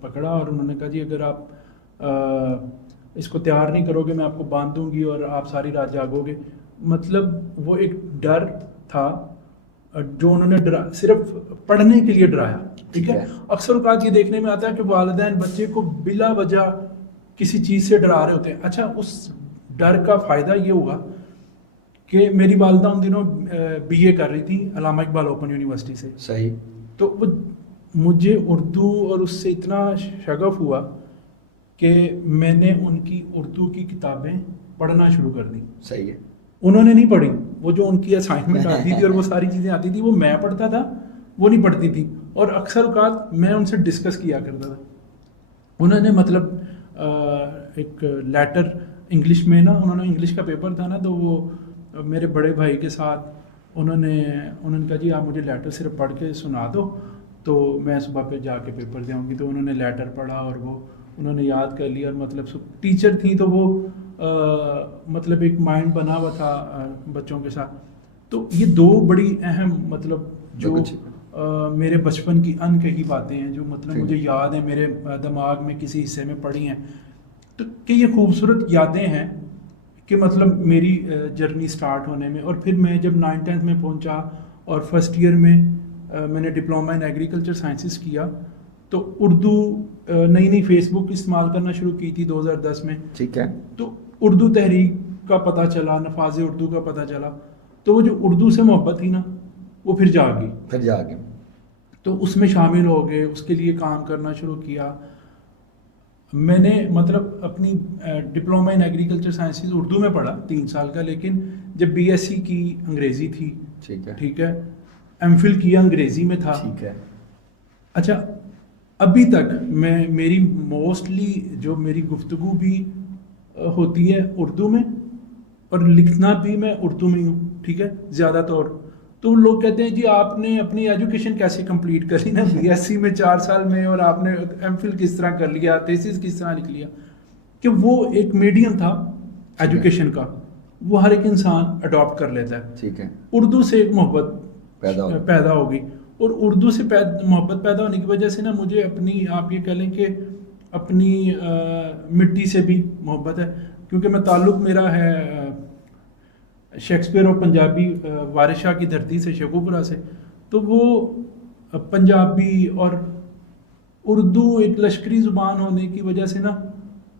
پکڑا اور انہوں نے کہا جی اگر آپ اس کو تیار نہیں کرو گے میں آپ کو باندھ دوں گی اور آپ ساری رات جاگو گے. مطلب وہ ایک ڈر تھا جو انہوں نے صرف پڑھنے کے لیے ڈرایا. ٹھیک ہے. اکثر اوقات یہ دیکھنے میں آتا ہے کہ والدین بچے کو بلا وجہ کسی چیز سے ڈرا رہے ہوتے ہیں. اچھا اس ڈر کا فائدہ یہ ہوا کہ میری والدہ ان دنوں BA کر رہی تھی علامہ اقبال اوپن یونیورسٹی سے. صحیح. تو وہ مجھے اردو اور اس سے اتنا شغف ہوا کہ میں نے ان کی اردو کی کتابیں پڑھنا شروع کر دی. صحیح ہے. انہوں نے نہیں پڑھی, وہ جو ان کی اسائنمنٹ آتی تھی اور وہ ساری چیزیں آتی تھی وہ میں پڑھتا تھا, وہ نہیں پڑھتی تھی. اور اکثر اوقات میں ان سے ڈسکس کیا کرتا تھا. انہوں نے مطلب ایک لیٹر انگلش میں نا, انہوں نے انگلش کا پیپر تھا نا, تو وہ میرے بڑے بھائی کے ساتھ انہوں نے کہا جی آپ مجھے لیٹر صرف پڑھ کے سنا دو تو میں صبح پہ جا کے پیپر دے آؤں گی. تو انہوں نے لیٹر پڑھا اور وہ انہوں نے یاد کر لیا. اور مطلب ٹیچر تھیں تو وہ مطلب ایک مائنڈ بنا ہوا تھا بچوں کے ساتھ. تو یہ دو بڑی اہم مطلب جو میرے بچپن کی ان کہی باتیں ہیں جو مطلب مجھے یاد ہیں, میرے دماغ میں کسی حصے میں پڑی ہیں. تو کہ یہ خوبصورت یادیں ہیں کہ مطلب میری جرنی سٹارٹ ہونے میں. اور پھر میں جب 9th-10th میں پہنچا اور فرسٹ ایئر میں میں نے ڈپلومہ ان ایگریکلچر سائنسز کیا تو اردو نئی فیس بک استعمال کرنا شروع کی تھی 2010 میں. ٹھیک ہے. تو اردو تحریک کا پتہ چلا, نفاذ اردو کا پتہ چلا, تو وہ جو اردو سے محبت تھی نا وہ پھر جاگی. تو اس میں شامل ہو گئے, اس کے لیے کام کرنا شروع کیا. میں نے مطلب اپنی ڈپلومہ ان ایگریکلچر سائنسز اردو میں پڑھا 3 سال کا, لیکن جب BSc کی انگریزی تھی. ٹھیک ہے. MPhil کیا انگریزی میں تھا. ٹھیک ہے. اچھا ابھی تک میری موسٹلی جو میری گفتگو بھی ہوتی ہے اردو میں اور لکھنا بھی میں اردو میں ہوں. ٹھیک ہے. زیادہ طور تو لوگ کہتے ہیں جی آپ نے اپنی ایجوکیشن کیسے کمپلیٹ کری نا BSc میں 4 سال میں, اور آپ نے MPhil کس طرح کر لیا, تھیسس کس طرح لکھ لیا. کہ وہ ایک میڈیم تھا ایجوکیشن کا, وہ ہر ایک انسان اڈاپٹ کر لیتا ہے. ٹھیک ہے. اردو سے ایک محبت پیدا ہو گئی, اور اردو سے محبت پیدا ہونے کی وجہ سے نا مجھے اپنی آپ یہ کہہ لیں کہ اپنی مٹی سے بھی محبت ہے, کیونکہ میں تعلق میرا ہے شیکسپیئر اور پنجابی وارث شاہ کی دھرتی سے, شیخوپورہ سے. تو وہ پنجابی اور اردو ایک لشکری زبان ہونے کی وجہ سے نا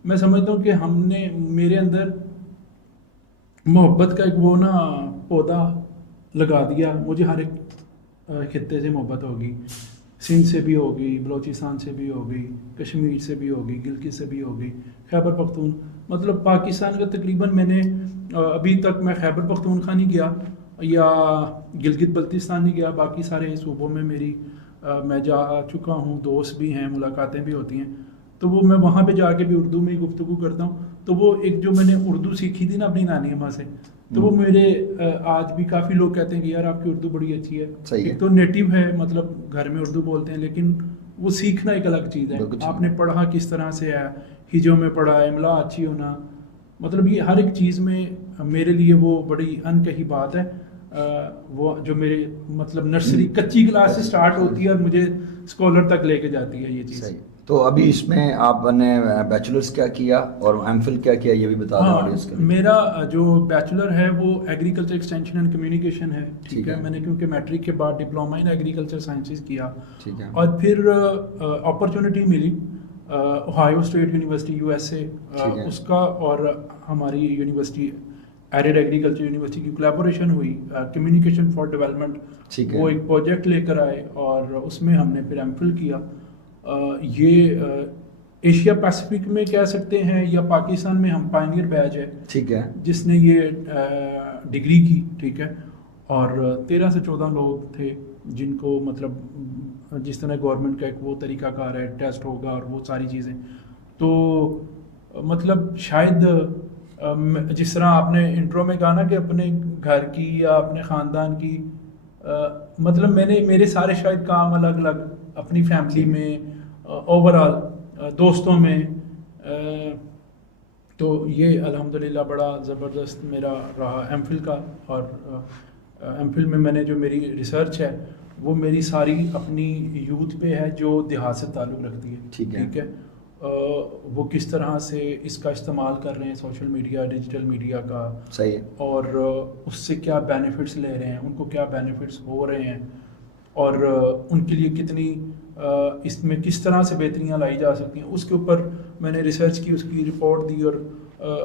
میں سمجھتا ہوں کہ ہم نے میرے اندر محبت کا ایک وہ نا پودا لگا دیا. مجھے ہر ایک خطے سے محبت ہوگی, سندھ سے بھی ہوگی, بلوچستان سے بھی ہوگی, کشمیر سے بھی ہوگی, گلگت سے بھی ہوگی, خیبر پختون, مطلب پاکستان کا تقریباً میں نے ابھی تک میں خیبر پختونخوا نہیں گیا یا گلگت بلتستان نہیں گیا, باقی سارے صوبوں میں میری میں جا چکا ہوں, دوست بھی ہیں, ملاقاتیں بھی ہوتی ہیں. تو وہ میں وہاں پہ جا کے بھی اردو میں ہی گفتگو کرتا ہوں. تو وہ ایک جو میں نے اردو سیکھی تھی نا اپنی نانی اماں سے, تو وہ میرے آج بھی کافی لوگ کہتے ہیں کہ یار آپ کی اردو بڑی اچھی ہے. ایک تو نیٹیو ہے, مطلب گھر میں اردو بولتے ہیں, لیکن وہ سیکھنا ایک الگ چیز ہے. آپ نے پڑھا کس طرح سے ہے, ہجوں میں پڑھا, املا اچھی ہونا, مطلب یہ ہر ایک چیز میں میرے لیے وہ بڑی ان کہی بات ہے. وہ جو میرے مطلب نرسری کچی کلاس سے سٹارٹ ہوتی ہے اور مجھے اسکالر تک لے کے جاتی ہے یہ چیز. تو ابھی اس میں آپ نے بیچلرز کیا کیا اور MPhil کیا کیا یہ بھی بتا دیں آڈینس کے لیے. میرا جو بیچلر ہے وہ ایگریکلچر ایکسٹینشن اینڈ کمیونیکیشن ہے. ٹھیک ہے. میں نے کیونکہ میٹرک کے بعد ڈپلومہ ان ایگریکلچر سائنسز کیا, اور پھر اپرچونٹی ملی اوہایو اسٹیٹ یونیورسٹی USA اس کا, اور ہماری یونیورسٹی ایریڈ ایگریکلچر یونیورسٹی کی کولیبوریشن ہوئی, کمیونیکیشن فار ڈیولپمنٹ. وہ ایک پروجیکٹ لے کر آئے اور اس میں ہم نے پھر MPhil کیا. یہ ایشیا پیسفک میں کہہ سکتے ہیں یا پاکستان میں ہم پائنیئر بیچ ہے. ٹھیک ہے. جس نے یہ ڈگری کی. ٹھیک ہے. اور 13 سے 14 لوگ تھے جن کو مطلب جس طرح گورنمنٹ کا ایک وہ طریقہ کار ہے, ٹیسٹ ہوگا اور وہ ساری چیزیں. تو مطلب شاید جس طرح آپ نے انٹرو میں کہا نا کہ اپنے گھر کی یا اپنے خاندان کی, مطلب میرے سارے شاید کام الگ الگ, اپنی فیملی میں, اوور آل دوستوں میں. تو یہ الحمدللہ بڑا زبردست میرا رہا MPhil کا. اور MPhil میں نے جو میری ریسرچ ہے وہ میری ساری اپنی یوتھ پہ ہے جو دیہات سے تعلق رکھتی ہے. ٹھیک ہے. وہ کس طرح سے اس کا استعمال کر رہے ہیں سوشل میڈیا, ڈیجیٹل میڈیا کا, صحیح ہے, اور اس سے کیا بینیفٹس لے رہے ہیں, ان کو کیا بینیفٹس ہو رہے ہیں, اور ان کے لیے کتنی اس میں کس طرح سے بہتریاں لائی جا سکتی ہیں. اس کے اوپر میں نے ریسرچ کی, اس کی رپورٹ دی, اور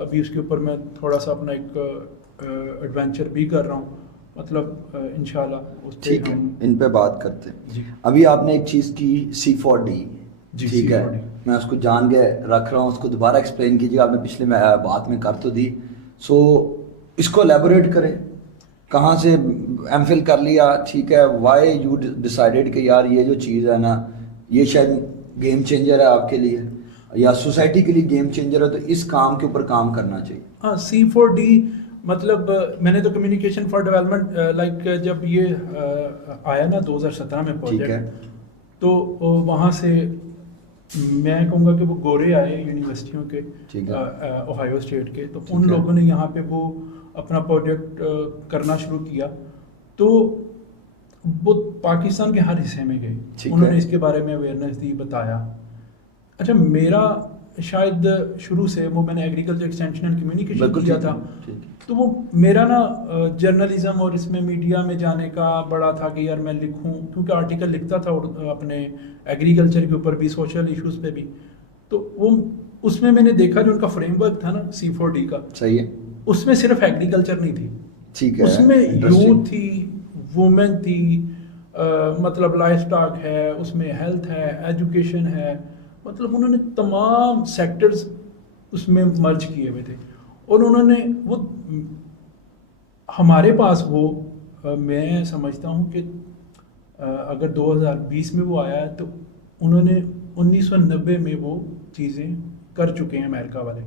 ابھی اس کے اوپر میں تھوڑا سا اپنا ایک ایڈونچر بھی کر رہا ہوں. مطلب انشاءاللہ اس پہ ٹھیک ہے, ان پہ بات کرتے ہیں. جی. ابھی آپ نے ایک چیز کی C4D, جی, ٹھیک ہے, C4D. میں اس کو جان کے رکھ رہا ہوں, اس کو دوبارہ ایکسپلین کیجیے. آپ نے پچھلے بات میں کر تو دی, سو اس کو الیبوریٹ کریں, کہاں سے ایم فل کر لیا, ٹھیک ہے, وائی یو ڈیسائیڈیڈ کہ یار یہ جو چیز ہے نا یہ شاید گیم چینجر ہے آپ کے لیے یا سوسائٹی کے لیے گیم چینجر ہے, تو اس کام کے اوپر کام کرنا چاہیے. ہاں, C4D مطلب میں نے تو کمیونیکیشن فار ڈیولپمنٹ لائک جب یہ آیا نا 2017 میں پروجیکٹ, تو وہاں سے میں کہوں گا کہ وہ گورے آئے یونیورسٹیوں کے, اوہایو اسٹیٹ کے, تو ان لوگوں نے یہاں پہ وہ اپنا پروجیکٹ کرنا شروع کیا. تو وہ پاکستان کے ہر حصے میں گئے, انہوں نے اس کے بارے میں اویئرنیس دی, بتایا. اچھا, میرا شاید شروع سے وہ میں نے ایگریکلچر ایکسٹینشن اینڈ کمیونیکیشن کیا تھا, تو وہ میرا نا جرنلزم اور اس میں میڈیا میں جانے کا بڑا تھا کہ یار میں لکھوں, کیونکہ آرٹیکل لکھتا تھا اپنے ایگریکلچر کے اوپر بھی, سوشل ایشوز پہ بھی. تو وہ اس میں نے دیکھا جو ان کا فریم ورک تھا نا C4D کا, صحیح ہے, اس میں صرف ایگریکلچر نہیں تھی, ٹھیک ہے, اس میں یوتھ تھی, وومن تھی, مطلب لائف سٹاک ہے, اس میں ہیلتھ ہے, ایجوکیشن ہے, مطلب انہوں نے تمام سیکٹرز اس میں مرج کیے ہوئے تھے. اور انہوں نے وہ ہمارے پاس وہ میں سمجھتا ہوں کہ اگر 2020 میں وہ آیا ہے تو انہوں نے 1990 میں وہ چیزیں کر چکے ہیں امریکہ والے,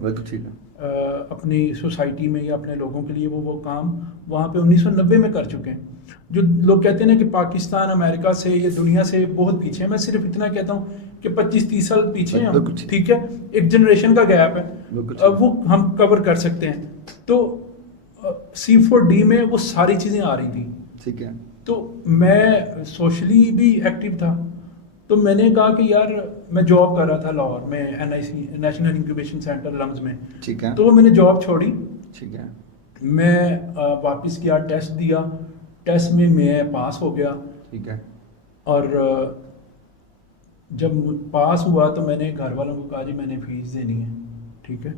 اپنی سوسائٹی میں یا اپنے لوگوں کے لیے وہ کام وہاں پہ 1990 میں کر چکے ہیں. جو لوگ کہتے ہیں نا کہ پاکستان امریکہ سے یا دنیا سے بہت پیچھے ہے, میں صرف اتنا کہتا ہوں کہ 25-30 سال پیچھے ہیں ہم, ٹھیک ہے, ایک جنریشن کا گیپ ہے, وہ ہم کور کر سکتے ہیں. تو C4D میں وہ ساری چیزیں آ رہی تھیں, ٹھیک ہے. تو میں سوشلی بھی ایکٹیو تھا, تو میں نے کہا کہ یار میں جاب کر رہا تھا لاہور میں NIC national incubation centre LUMS میں, ٹھیک ہے, تو میں نے جاب چھوڑی, ٹھیک ہے, میں واپس گیا, ٹیسٹ دیا, ٹیسٹ میں پاس ہو گیا, ٹھیک ہے, اور جب پاس ہوا تو میں نے گھر والوں کو کہا جی میں نے فیس دینی ہے, ٹھیک ہے.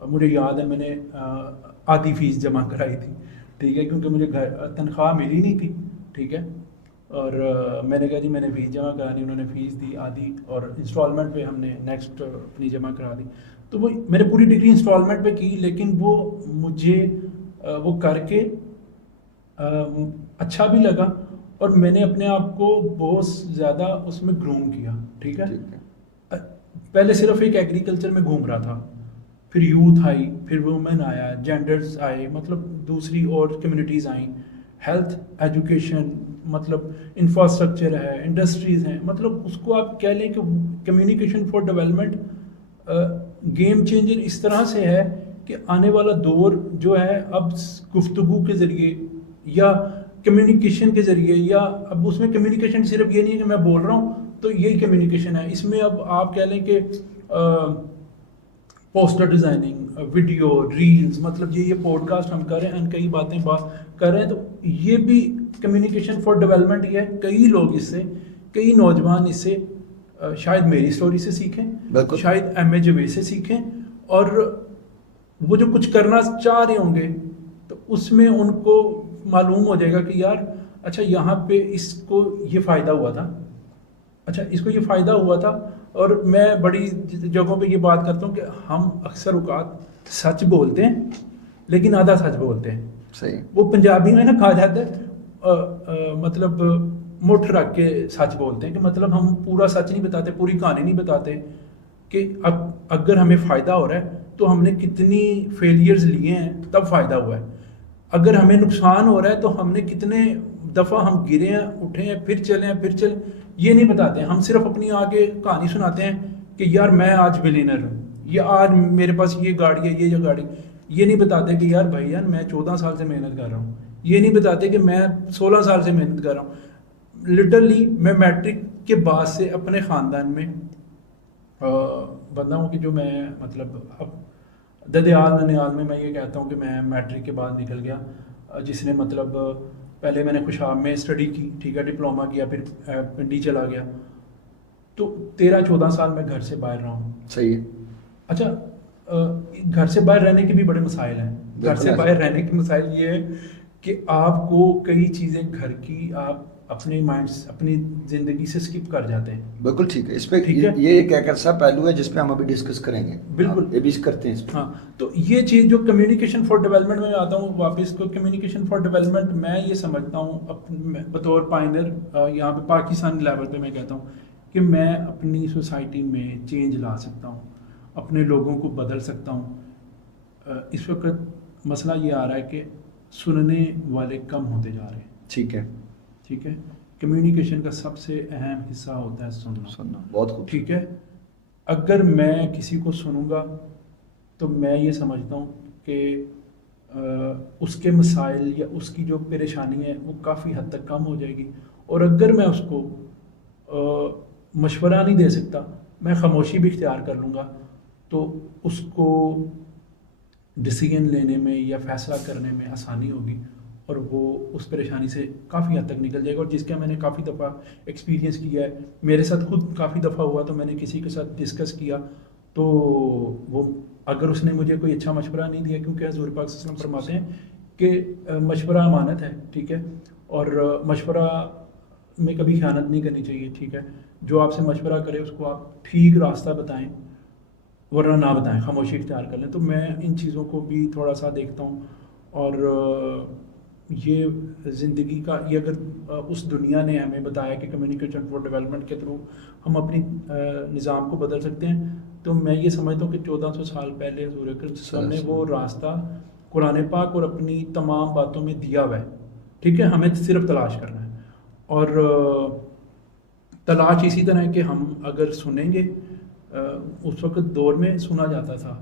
مجھے یاد ہے میں نے آدھی فیس جمع کرائی تھی, ٹھیک ہے, کیونکہ مجھے تنخواہ ملی نہیں تھی, ٹھیک ہے, اور میں نے کہا جی میں نے فیس جمع کرانی, انہوں نے فیس دی آدھی, اور انسٹالمنٹ پہ ہم نے نیکسٹ اپنی جمع کرا دی. تو وہ میں نے پوری ڈگری انسٹالمنٹ پہ کی, لیکن وہ مجھے وہ کر کے اچھا بھی لگا, اور میں نے اپنے آپ کو بہت زیادہ اس میں گروم کیا, ٹھیک ہے. پہلے صرف ایک ایگریکلچر میں گھوم رہا تھا, پھر یوتھ آئی, پھر وومن آیا, جینڈرز آئے, مطلب دوسری اور کمیونٹیز آئیں, ہیلتھ, ایجوکیشن, مطلب انفراسٹرکچر ہے, انڈسٹریز ہیں, مطلب اس کو آپ کہہ لیں کہ communication for development game changer اس طرح سے ہے کہ آنے والا دور جو ہے اب گفتگو کے ذریعے یا کمیونیکیشن کے ذریعے, یا اب اس میں کمیونیکیشن صرف یہ نہیں ہے کہ میں بول رہا ہوں تو یہی کمیونیکیشن ہے, اس میں اب آپ کہہ لیں کہ پوسٹر ڈیزائننگ, ویڈیو, ریلز, مطلب یہ پوڈ کاسٹ ہم کر رہے ہیں, کئی باتیں کر رہے ہیں, تو یہ بھی کمیونیکیشن فار ڈیولپمنٹ ہی ہے. کئی لوگ اس سے, کئی نوجوان اس سے شاید میری سٹوری سے سیکھیں, شاید ایم جاوید سے سیکھیں, اور وہ جو کچھ کرنا چاہ رہے ہوں گے تو اس میں ان کو معلوم ہو جائے گا کہ یار اچھا یہاں پہ اس کو یہ فائدہ ہوا تھا, اچھا اس کو یہ فائدہ ہوا تھا. اور میں بڑی جگہوں پہ یہ بات کرتا ہوں کہ ہم اکثر اوقات سچ بولتے ہیں لیکن آدھا سچ بولتے ہیں. صحیح. وہ پنجابی میں نا کہا جاتا ہے مطلب مٹھ رکھ کے سچ بولتے ہیں, کہ مطلب ہم پورا سچ نہیں بتاتے, پوری کہانی نہیں بتاتے کہ اب اگر ہمیں فائدہ ہو رہا ہے تو ہم نے کتنی فیلیئرز لیے ہیں تب فائدہ ہوا ہے, اگر ہمیں نقصان ہو رہا ہے تو ہم نے کتنے دفعہ ہم گرے ہیں, اٹھے ہیں, پھر چلیں, یہ نہیں بتاتے. ہم صرف اپنی آگے کہانی سناتے ہیں کہ یار میں آج بلینر ہوں, یا آج میرے پاس یہ گاڑی ہے, یہ گاڑی. یہ نہیں بتاتے کہ یار بھائی میں 14 سال سے محنت کر رہا ہوں, یہ نہیں بتاتے کہ میں 16 سال سے محنت کر رہا ہوں. لٹرلی میں میٹرک کے بعد سے اپنے خاندان میں بندہ ہوں کہ جو میں مطلب اب ددیال ننیال میں یہ کہتا ہوں کہ میں میٹرک کے بعد نکل گیا، جس نے مطلب پہلے میں نے خوشاب میں اسٹڈی کی، ٹھیک ہے، ڈپلوما کیا، پھر پنڈی چلا گیا، تو 13-14 سال میں گھر سے باہر رہا ہوں. صحیح ہے. اچھا گھر سے باہر رہنے کے بھی بڑے مسائل ہیں. گھر سے باہر رہنے کے مسائل یہ ہے کہ آپ کو کئی چیزیں گھر کی آپ اپنے مائنڈ اپنی زندگی سے سکپ کر جاتے ہیں. بالکل ٹھیک ہے. اس پہ یہ ایک ایسا پہلو ہے جس پہ ہم ابھی ڈسکس کریں گے. بالکل یہ بھی کرتے ہیں اس پہ. ہاں، تو یہ چیز جو کمیونیکیشن فار ڈیولپمنٹ میں آتا ہوں واپس کو، کمیونیکیشن فار ڈیولپمنٹ میں یہ سمجھتا ہوں بطور پائنر یہاں پہ پاکستان لیول پہ میں کہتا ہوں کہ میں اپنی سوسائٹی میں چینج لا سکتا ہوں، اپنے لوگوں کو بدل سکتا ہوں. اس وقت مسئلہ یہ آ رہا ہے کہ سننے والے کم ہوتے جا رہے ہیں. ٹھیک ہے. ٹھیک ہے. کمیونیکیشن کا سب سے اہم حصہ ہوتا ہے سننا. بہت خوب. ٹھیک ہے. اگر میں کسی کو سنوں گا تو میں یہ سمجھتا ہوں کہ اس کے مسائل یا اس کی جو پریشانی ہے وہ کافی حد تک کم ہو جائے گی. اور اگر میں اس کو مشورہ نہیں دے سکتا، میں خاموشی بھی اختیار کر لوں گا، تو اس کو ڈیسیژن لینے میں یا فیصلہ کرنے میں آسانی ہوگی اور وہ اس پریشانی سے کافی حد تک نکل جائے گا. اور جس کا میں نے کافی دفعہ ایکسپیرینس کیا ہے، میرے ساتھ خود کافی دفعہ ہوا، تو میں نے کسی کے ساتھ ڈسکس کیا تو وہ اگر اس نے مجھے کوئی اچھا مشورہ نہیں دیا، کیونکہ حضور پاک صلی اللہ علیہ وسلم فرماتے ہیں کہ مشورہ امانت ہے. ٹھیک ہے. اور مشورہ میں کبھی خیانت نہیں کرنی چاہیے. ٹھیک ہے. جو آپ سے مشورہ کرے اس کو آپ ٹھیک راستہ بتائیں، ورنہ نہ بتائیں، خاموشی اختیار کر لیں. تو میں ان چیزوں کو بھی تھوڑا سا دیکھتا ہوں. اور یہ زندگی کا یہ اگر اس دنیا نے ہمیں بتایا کہ کمیونیکیشن فار ڈیولپمنٹ کے تھرو ہم اپنی نظام کو بدل سکتے ہیں، تو میں یہ سمجھتا ہوں کہ 1400 سال پہلے حضور اکرم صلی اللہ علیہ وسلم نے وہ راستہ قرآن پاک اور اپنی تمام باتوں میں دیا ہوا ہے. ٹھیک ہے. ہمیں صرف تلاش کرنا ہے. اور تلاش اسی طرح ہے کہ ہم اگر سنیں گے، اس وقت دور میں سنا جاتا تھا،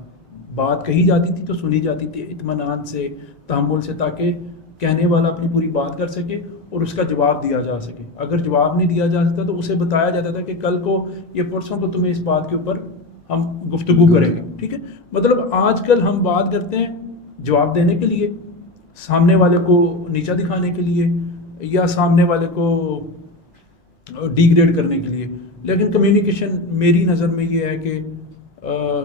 بات کہی جاتی تھی تو سنی جاتی تھی اطمینان سے، تحمل سے، تاکہ کہنے والا اپنی پوری بات کر سکے اور اس کا جواب دیا جا سکے. اگر جواب نہیں دیا جا سکتا تو اسے بتایا جاتا تھا کہ کل کو یہ پرسوں کو تمہیں اس بات کے اوپر ہم گفتگو کریں گے. ٹھیک ہے. مطلب آج کل ہم بات کرتے ہیں جواب دینے کے لیے، سامنے والے کو نیچا دکھانے کے لیے، یا سامنے والے کو ڈی گریڈ کرنے کے لیے. لیکن کمیونیکیشن میری نظر میں یہ ہے کہ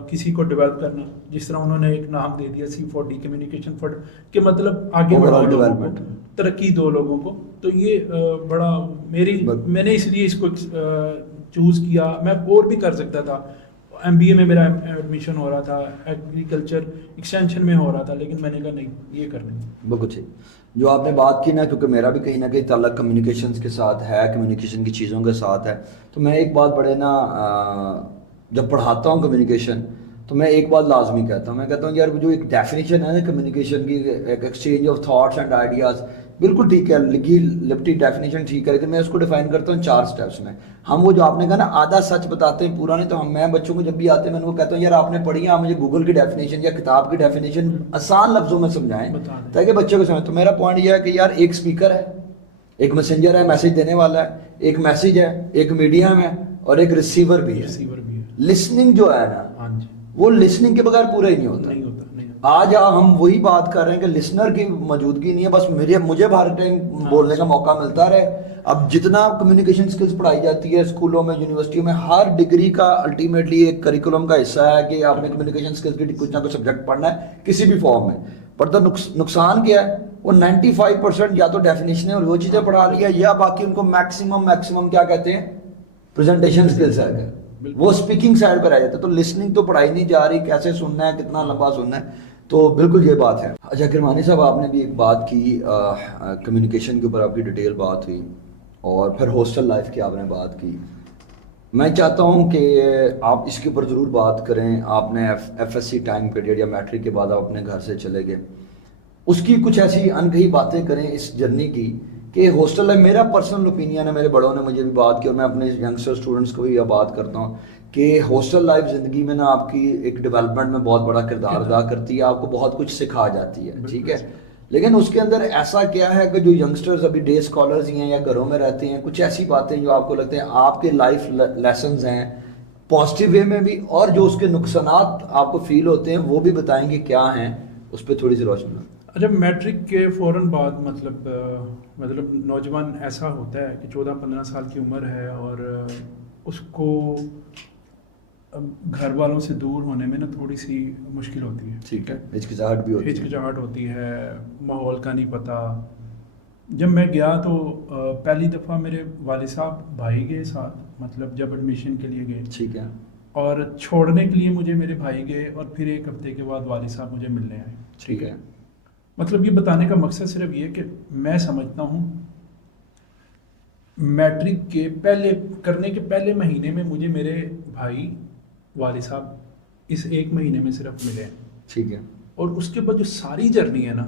کسی کو ڈیولپ کرنا، جس طرح انہوں نے ایک نام دے دیا C4D کمیونیکیشن فار، کہ مطلب آگے بڑھاؤ لوگوں کو، ترقی دو لوگوں کو. تو یہ بڑا میں نے اس لیے اس کو چوز کیا. میں اور بھی کر سکتا تھا، MBA میں میرا ایڈمیشن ہو رہا تھا، ایگریکلچر ایکسٹینشن میں ہو رہا تھا، لیکن میں نے کہا نہیں، یہ کرنا ہے. بالکل ٹھیک. جو آپ نے بات کی نا، کیونکہ میرا بھی کہیں نہ کہیں تعلق کمیونیکیشنز کے ساتھ ہے، کمیونیکیشن کی چیزوں کے ساتھ ہے، تو میں ایک بات بڑے نا جب پڑھاتا ہوں کمیونیکیشن تو میں ایک بات لازمی کہتا ہوں. میں کہتا ہوں یار جو ایک ڈیفینیشن ہے نا کمیونیکیشن کی، ایک exchange of thoughts and ideas, بالکل ٹھیک ہے، لگی لپٹی ڈیفینیشن ٹھیک ہے، لیکن میں اس کو ڈیفائن کرتا ہوں 4 اسٹیپس میں. ہم وہ جو آپ نے کہا نا آدھا سچ بتاتے ہیں پورا نہیں، تو میں بچوں کو جب بھی آتے ہیں میں ان کو کہتا ہوں یار آپ نے پڑھی ہے، آپ مجھے گوگل کی ڈیفینیشن یا کتاب کی ڈیفینیشن آسان لفظوں میں سمجھائیں تاکہ بچوں کو سمجھیں. تو میرا پوائنٹ یہ ہے کہ یار ایک اسپیکر ہے، ایک میسنجر ہے، میسج دینے والا ہے، ایک میسج ہے، ایک میڈیم ہے، اور ایک ریسیور بھی ہے. لسننگ جو ہے نا وہ لسننگ کے بغیر پورا ہی نہیں ہوتا. آج ہم وہی بات کر رہے ہیں کہ لسنر کی موجودگی نہیں ہے، بس مجھے ہر ٹائم بولنے کا موقع ملتا رہے. اب جتنا کمیونیکیشن سکلز پڑھائی جاتی ہے اسکولوں میں، یونیورسٹیوں میں، ہر ڈگری کا الٹیمیٹلی ایک کریکولم کا حصہ ہے کہ آپ نے کمیونیکیشن سکلز کی کچھ نہ کچھ سبجیکٹ پڑھنا ہے کسی بھی فارم میں. پر نقصان کیا ہے، وہ 95% یا تو ڈیفینیشنیں اور وہ چیزیں پڑھا لیا، یا باقی ان کو میکسیمم کیا کہتے ہیں پریزنٹیشن سکلز ہے، وہ اسپیکنگ سائڈ پر آ جاتا ہے. تو لسننگ تو پڑھائی نہیں جا رہی، کیسے سننا ہے، کتنا لمبا سننا ہے. تو بالکل یہ بات ہے. اچھا کرمانی صاحب، آپ نے بھی ایک بات کی کمیونیکیشن کے اوپر، آپ کی ڈیٹیل بات ہوئی، اور پھر ہاسٹل لائف کی آپ نے بات کی. میں چاہتا ہوں کہ آپ اس کے اوپر ضرور بات کریں. آپ نے FSC ٹائم پیریڈ یا میٹرک کے بعد آپ اپنے گھر سے چلے گئے، اس کی کچھ ایسی انکہی باتیں کریں اس جرنی کی کہ ہاسٹل لائف، میرا پرسنل اوپینین ہے، میرے بڑوں نے مجھے بھی بات کی اور میں اپنے ینگسٹر اسٹوڈنٹس کو بھی یہ بات کرتا ہوں کہ ہاسٹل لائف زندگی میں نا آپ کی ایک ڈیولپمنٹ میں بہت بڑا کردار ادا کرتی ہے، آپ کو بہت کچھ سکھا جاتی ہے. ٹھیک ہے. لیکن اس کے اندر ایسا کیا ہے کہ جو ینگسٹرز ابھی ڈے اسکالرز ہی ہیں یا گھروں میں رہتے ہیں، کچھ ایسی باتیں جو آپ کو لگتے ہیں آپ کے لائف لیسنز ہیں پازیٹیو وے میں بھی، اور جو اس کے نقصانات آپ کو فیل ہوتے ہیں وہ بھی بتائیں گے کیا ہیں، اس پہ تھوڑی سی روشنی ڈالیں۔ اچھا، میٹرک کے فوراً بعد مطلب نوجوان ایسا ہوتا ہے کہ 14-15 سال کی عمر ہے اور اس کو گھر والوں سے دور ہونے میں نا تھوڑی سی مشکل ہوتی ہے، ٹھیک ہے، ہچکچاہٹ بھی ہوتی ہے، ہچکچاہٹ ہوتی ہے، ماحول کا نہیں پتہ۔ جب میں گیا تو پہلی دفعہ میرے والد صاحب بھائی گئے ساتھ، مطلب جب ایڈمیشن کے لیے گئے، ٹھیک ہے، اور چھوڑنے کے لیے مجھے میرے بھائی گئے، اور پھر 1 ہفتے کے بعد والد صاحب مجھے ملنے آئے، ٹھیک ہے، مطلب یہ بتانے کا مقصد صرف یہ کہ میں سمجھتا ہوں میٹرک کے کرنے کے پہلے مہینے میں مجھے میرے بھائی والد صاحب اس 1 مہینے میں صرف ملے ہیں، ٹھیک ہے، اور اس کے بعد جو ساری جرنی ہے نا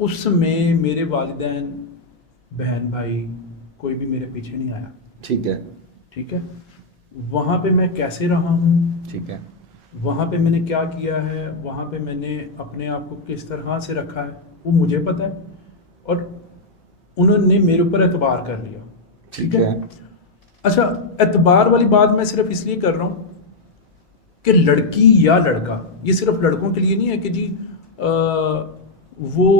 اس میں میرے والدین، بہن بھائی، کوئی بھی میرے پیچھے نہیں آیا، ٹھیک ہے، ٹھیک ہے۔ وہاں پہ میں کیسے رہا ہوں، ٹھیک ہے، وہاں پہ میں نے کیا کیا ہے، وہاں پہ میں نے اپنے آپ کو کس طرح سے رکھا ہے وہ مجھے پتہ ہے، اور انہوں نے میرے اوپر اعتبار کر لیا، ٹھیک ہے۔ اچھا، اعتبار والی بات میں صرف اس لیے کر رہا ہوں کہ لڑکی یا لڑکا، یہ صرف لڑکوں کے لیے نہیں ہے کہ جی وہ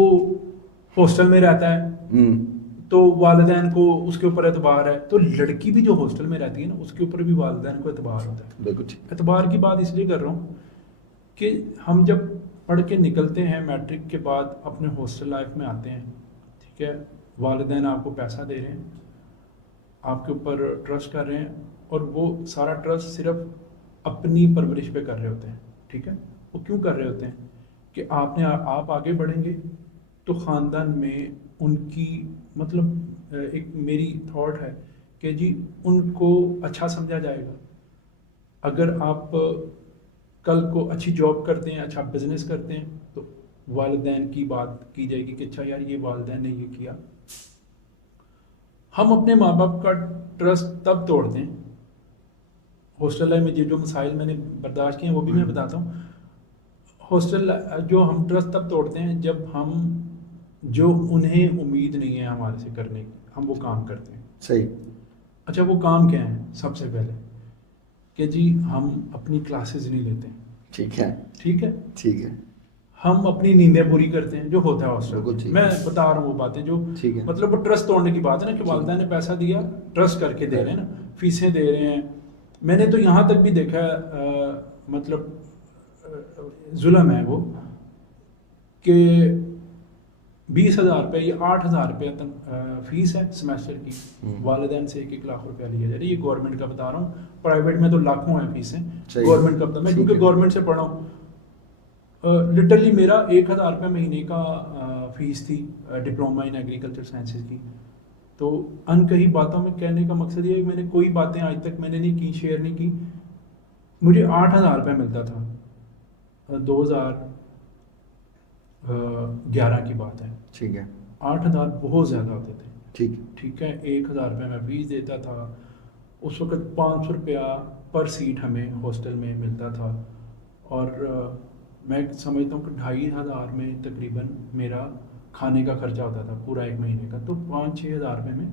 ہاسٹل میں رہتا ہے تو والدین کو اس کے اوپر اعتبار ہے، تو لڑکی بھی جو ہاسٹل میں رہتی ہے نا اس کے اوپر بھی والدین کو اعتبار ہوتا ہے۔ بالکل، اعتبار کی بات اس لیے کر رہا ہوں کہ ہم جب پڑھ کے نکلتے ہیں میٹرک کے بعد اپنے ہاسٹل لائف میں آتے ہیں، ٹھیک ہے، والدین آپ کو پیسہ دے رہے ہیں، آپ کے اوپر ٹرسٹ کر رہے ہیں، اور وہ سارا ٹرسٹ صرف اپنی پرورش پہ کر رہے ہوتے ہیں، ٹھیک ہے۔ وہ کیوں کر رہے ہوتے ہیں کہ آپ آگے بڑھیں گے تو خاندان میں ان کی مطلب ایک میری تھاٹ ہے کہ جی ان کو اچھا سمجھا جائے گا۔ اگر آپ کل کو اچھی جاب کرتے ہیں، اچھا بزنس کرتے ہیں، تو والدین کی بات کی جائے گی کہ اچھا یار یہ والدین نے یہ کیا۔ ہم اپنے ماں باپ کا ٹرسٹ تب توڑتے ہیں، ہاسٹل لائف میں جو مسائل میں نے برداشت کیے ہیں وہ بھی میں بتاتا ہوں۔ ہاسٹل جو ہم ٹرسٹ تب توڑتے ہیں جب ہم جو انہیں امید نہیں ہے ہمارے سے کرنے کی، ہم وہ کام کرتے ہیں، صحیح۔ اچھا، وہ کام کیا ہے؟ سب سے پہلے کہ جی ہم اپنی کلاسز نہیں لیتے، ٹھیک ہے، ٹھیک ہے، ٹھیک ہے، ہم اپنی نیندیں پوری کرتے ہیں، جو ہوتا ہے بالکل ہاسٹل ٹھیک میں ہے، بتا رہا ہوں وہ باتیں جو ٹھیک ہے، مطلب وہ ٹرسٹ توڑنے کی بات ہے نا کہ والدین نے پیسہ دیا، ٹرسٹ کر کے دے رہے ہیں نا، فیسیں دے رہے ہیں۔ میں نے تو یہاں تک بھی دیکھا ہے مطلب ظلم ہے وہ کہ 20,000 روپے یا 8,000 روپے فیس ہے سمیسٹر کی، والدین سے 1-1 لاکھ روپیہ لیا جا رہا ہے۔ یہ گورنمنٹ کا بتا رہا ہوں، پرائیویٹ میں تو لاکھوں ہیں فیسیں، گورنمنٹ کا بتا، میں کیونکہ گورنمنٹ سے پڑھا ہوں۔ لٹرلی میرا 1,000 روپے مہینے کا فیس تھی ڈپلوما ان ایگریکلچر سائنسز کی۔ تو ان کئی باتوں میں کہنے کا مقصد یہ ہے کہ میں نے کوئی باتیں آج تک میں نے نہیں کی، شیئر نہیں کی۔ مجھے 8,000 روپے ملتا تھا، 2011 کی بات ہے، ٹھیک ہے، 8,000 بہت زیادہ ہوتے تھے، ٹھیک، ٹھیک ہے۔ 1,000 روپے میں فیس دیتا تھا، اس وقت 500 روپیہ پر سیٹ ہمیں ہاسٹل میں ملتا تھا، اور میں سمجھتا ہوں کہ 2,500 میں تقریباً میرا کھانے کا خرچہ ہوتا تھا پورا 1 مہینے کا۔ تو 5-6 ہزار روپے میں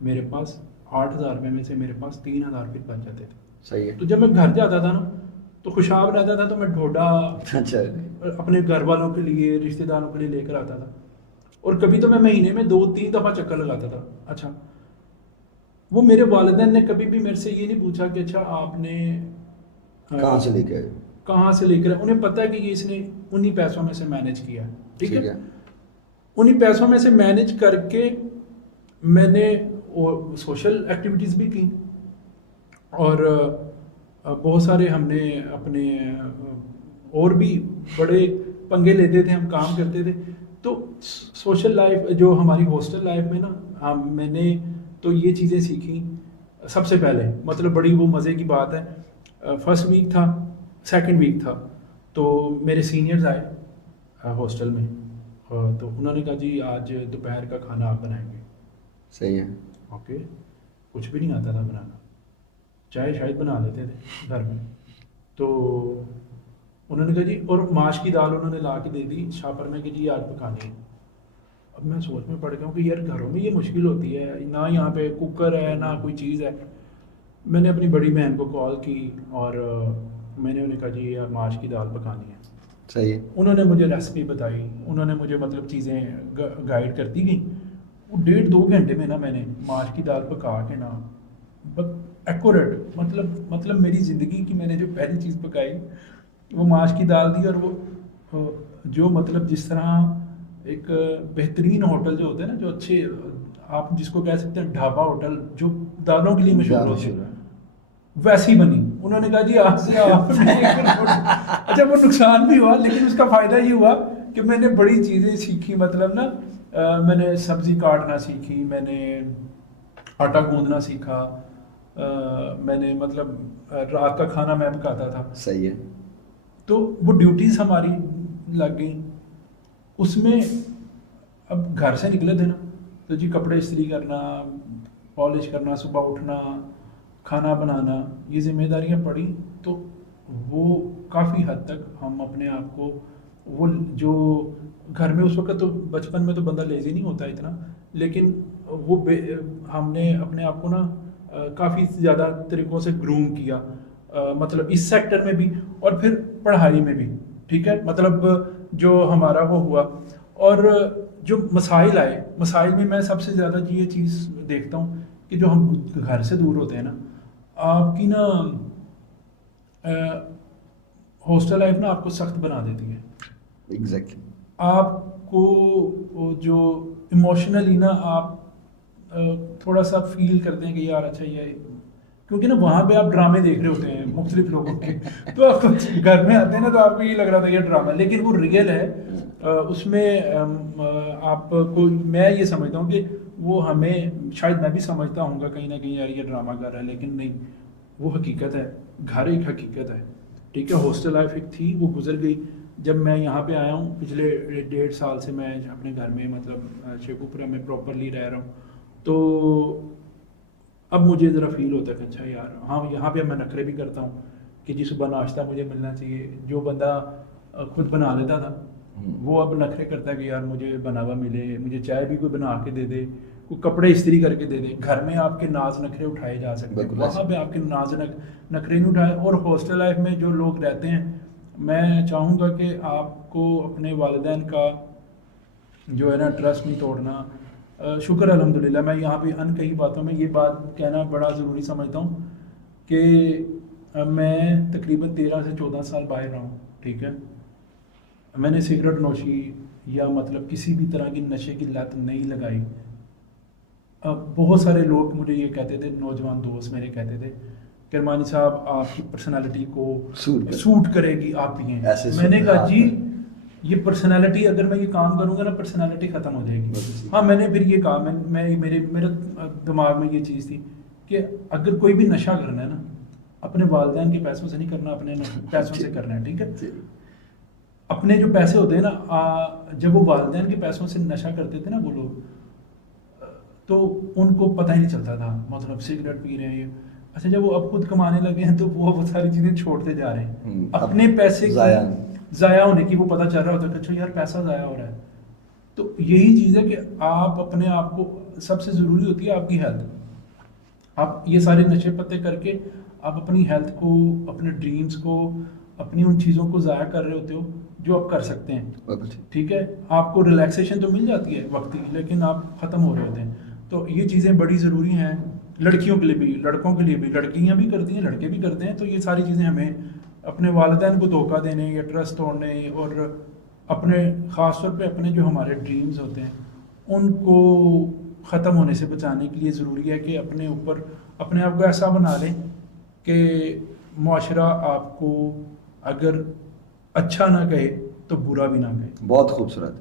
میرے پاس 8,000 روپے میں سے میرے پاس 3,000 روپے بچ جاتے تھے۔ صحیح ہے، تو جب میں گھر جاتا تھا نا تو خوشحال رہتا تھا، تو میں ڈھوڈا اچھا، اپنے گھر والوں کے لیے، رشتہ داروں کے لیے لے کر آتا تھا، اور کبھی تو میں مہینے میں 2-3 دفعہ چکر لگاتا تھا۔ اچھا، وہ میرے والدین نے کبھی بھی میرے سے یہ نہیں پوچھا کہ اچھا آپ نے کہاں سے لے کے آئے؟ کہاں سے لے کر، انہیں پتہ ہے کہ یہ اس نے انہی پیسوں میں سے مینج کیا ہے، ٹھیک ہے۔ ٹھیک ہے، انہی پیسوں میں سے مینج کر کے میں نے سوشل ایکٹیویٹیز بھی کی، اور بہت سارے ہم نے اپنے اور بھی بڑے پنگے لیتے تھے، ہم کام کرتے تھے۔ تو سوشل لائف جو ہماری ہاسٹل لائف میں نا میں نے تو یہ چیزیں سیکھی سب سے پہلے، مطلب بڑی وہ مزے کی بات ہے۔ فرسٹ ویک تھا، سیکنڈ ویک تھا، تو میرے سینئرز آئے ہاسٹل میں، تو انہوں نے کہا جی آج دوپہر کا کھانا آپ بنائیں گے۔ صحیح ہے، اوکے، کچھ بھی نہیں آتا تھا بنانا، چائے شاید بنا لیتے تھے گھر میں۔ تو انہوں نے کہا جی، اور ماش کی دال انہوں نے لا کے دے دی شاپر میں کہ جی آج پکانی ہے. اب میں سوچ میں پڑ گیا ہوں کہ یار گھروں میں یہ مشکل ہوتی ہے، نہ یہاں پہ کوکر ہے نہ کوئی چیز ہے. میں نے اپنی بڑی بہن کو کال کی اور میں نے انہیں کہا جی یار ماش کی دال پکانی ہے. صحیح ہے. انہوں نے مجھے ریسپی بتائی، انہوں نے مجھے مطلب چیزیں گائیڈ کرتی گئیں. وہ 1.5-2 گھنٹے میں نا میں نے ماش کی دال پکا کے نا ایکوریٹ مطلب میری زندگی کی میں نے جو پہلی چیز پکائی وہ ماش کی دال دی. اور وہ جو مطلب جس طرح ایک بہترین ہوٹل جو ہوتے ہیں نا، جو اچھے آپ جس کو کہہ سکتے ہیں ڈھابا ہوٹل جو دالوں کے لیے مشہور ہوتے ہیں، ویسی بنی. انہوں نے کہا جی آج سے آپ نے اچھا وہ نقصان بھی ہوا لیکن اس کا فائدہ یہ ہوا کہ میں نے بڑی چیزیں سیکھی. مطلب نا میں نے سبزی کاٹنا سیکھی، میں نے آٹا گوندنا سیکھا، میں نے مطلب رات کا کھانا میں پکاتا تھا. صحیح ہے. تو وہ ڈیوٹیز ہماری لگ گئیں اس میں. اب گھر سے نکلے تھے نا تو جی کپڑے استری کرنا، پالش کرنا، صبح اٹھنا، کھانا بنانا، یہ ذمہ داریاں پڑی. تو وہ کافی حد تک ہم اپنے آپ کو وہ جو گھر میں اس وقت تو بچپن میں تو بندہ لیزی نہیں ہوتا اتنا، لیکن وہ ہم نے اپنے آپ کو نا کافی زیادہ طریقوں سے گروم کیا، مطلب اس سیکٹر میں بھی اور پھر پڑھائی میں بھی. ٹھیک ہے، مطلب جو ہمارا وہ ہوا اور جو مسائل آئے، مسائل میں میں سب سے زیادہ یہ چیز دیکھتا ہوں کہ جو ہم گھر سے دور ہوتے ہیں نا، آپ کی نا ہاسٹل لائف نا آپ کو سخت بنا دیتی ہے. ایگزیکٹلی. آپ کو جو ایموشنلی نا آپ تھوڑا سا فیل کرتے ہیں کہ یار اچھا یہ، کیونکہ نا وہاں پہ آپ ڈرامے دیکھ رہے ہوتے ہیں مختلف لوگوں کے، تو آپ گھر میں آتے ہیں نا تو آپ کو یہ لگ رہا تھا یہ ڈرامہ، لیکن وہ ریئل ہے. اس میں آپ کو میں یہ سمجھتا ہوں کہ وہ ہمیں شاید میں بھی سمجھتا ہوں گا کہیں نہ کہیں یار یہ ڈرامہ کر رہا ہے، لیکن نہیں، وہ حقیقت ہے. گھر ایک حقیقت ہے. ٹھیک ہے، ہاسٹل لائف ایک تھی وہ گزر گئی. جب میں یہاں پہ آیا ہوں پچھلے 1.5 سال سے میں اپنے گھر میں مطلب شیخوپورہ میں پراپرلی رہ رہا ہوں، تو اب مجھے ذرا فیل ہوتا ہے کہ اچھا یار ہاں یہاں پہ میں نخرے بھی کرتا ہوں کہ جی صبح ناشتہ مجھے ملنا چاہیے. جو بندہ خود بنا لیتا تھا وہ اب نخرے کرتا ہے کہ یار مجھے بنا ہوا ملے، مجھے چائے بھی کوئی بنا کے دے دے، کوئی کپڑے استری کر کے دے دے. گھر میں آپ کے ناز نخرے اٹھائے جا سکتے ہیں، وہاں پہ آپ کے ناز نخرے نہیں اٹھائے. اور ہاسٹل لائف میں جو لوگ رہتے ہیں، میں چاہوں گا کہ آپ کو اپنے والدین کا جو ہے نا ٹرسٹ نہیں توڑنا. شکر الحمدللہ میں یہاں پہ ان کئی باتوں میں یہ بات کہنا بڑا ضروری سمجھتا ہوں کہ میں تقریباً 13 سے 14 سال باہر رہا ہوں. ٹھیک ہے، میں نے سگریٹ نوشی یا مطلب کسی بھی طرح کی نشے کی لت نہیں لگائی. بہت سارے لوگ مجھے یہ کہتے تھے، نوجوان دوست میرے کہتے تھے کرمانی صاحب آپ کی پرسنالٹی کو سوٹ کرے گی آپ پئیں. میں نے کہا جی یہ پرسنالٹی اگر میں یہ کام کروں گا نا پرسنالٹی ختم ہو جائے گی. ہاں میں نے پھر یہ کہا، میرے دماغ میں یہ چیز تھی کہ اگر کوئی بھی نشہ کرنا ہے نا اپنے والدین کے پیسوں سے نہیں کرنا، اپنے پیسوں سے کرنا ہے. ٹھیک ہے، اپنے جو پیسے ہوتے ہیں نا، جب وہ والدین کے پیسوں سے نشہ کرتے تھے نا وہ لوگ، تو ان کو پتہ ہی نہیں چلتا تھا مطلب سگریٹ پی رہے ہیں. اچھا جب وہ اب خود کمانے لگے ہیں تو وہ ساری چیزیں چھوڑتے جا رہے ہیں، اپنے پیسے ضائع ہونے کی وہ پتہ چل رہا ہوتا ہے کہ اچھا یار پیسہ ضائع ہو رہا ہے. تو یہی چیز ہے کہ آپ اپنے آپ کو، سب سے ضروری ہوتی ہے آپ کی ہیلتھ. آپ یہ سارے نشے پتے کر کے آپ اپنی ہیلتھ کو، اپنے ڈریمز کو، اپنی ان چیزوں کو ضائع کر رہے ہوتے ہو جو آپ کر سکتے ہیں. ٹھیک ہے، آپ کو ریلیکسیشن تو مل جاتی ہے وقتی، لیکن آپ ختم ہو رہے ہوتے ہیں. تو یہ چیزیں بڑی ضروری ہیں لڑکیوں کے لیے بھی، لڑکوں کے لیے بھی. لڑکیاں بھی کرتی ہیں، لڑکے بھی کرتے ہیں. تو یہ ساری چیزیں ہمیں اپنے والدین کو دھوکہ دینے یا ٹرسٹ توڑنے اور اپنے خاص طور پہ اپنے جو ہمارے ڈریمز ہوتے ہیں ان کو ختم ہونے سے بچانے کے لیے ضروری ہے کہ اپنے اوپر اپنے آپ کو ایسا بنا لیں کہ معاشرہ آپ کو اگر اچھا نہ کہے تو برا بھی نہ کہے. بہت خوبصورت.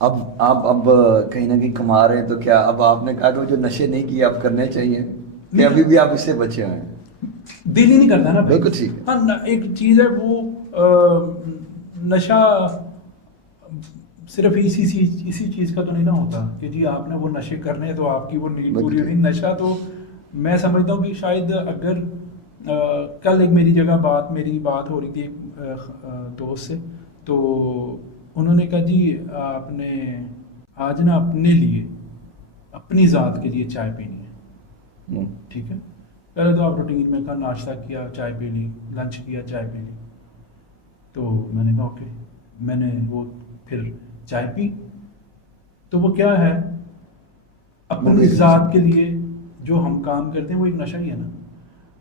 اب آپ کہیں نہ کہیں کما رہے ہیں تو کیا اب آپ نے کہا کہ وہ جو نشے نہیں کیے آپ کرنے چاہیے کہ ابھی بھی آپ اس سے بچے ہوئے ہیں؟ دل ہی نہیں کرتا نا. بالکل ٹھیک ہے. ہاں ایک چیز ہے وہ نشہ صرف اسی چیز کا تو نہیں نہ ہوتا کہ جی آپ نے وہ نشے کرنے تو آپ کی وہ نیڈ پوری ہونی. نشہ تو میں سمجھتا ہوں کہ شاید اگر کل ایک میری بات ہو رہی تھی ایک دوست سے, تو انہوں نے کہا جی آپ نے آج نا اپنے لیے اپنی ذات کے لیے چائے پینی ہے, ٹھیک ہے. پہلے تو آپ روٹین میں کہا ناشتہ کیا چائے پی لی, لنچ کیا چائے پی لی, تو میں نے کہا اوکے. میں نے وہ پھر چائے پی, تو وہ کیا ہے اپنی ذات کے لیے جو ہم کام کرتے ہیں وہ ایک نشہ ہی ہے نا.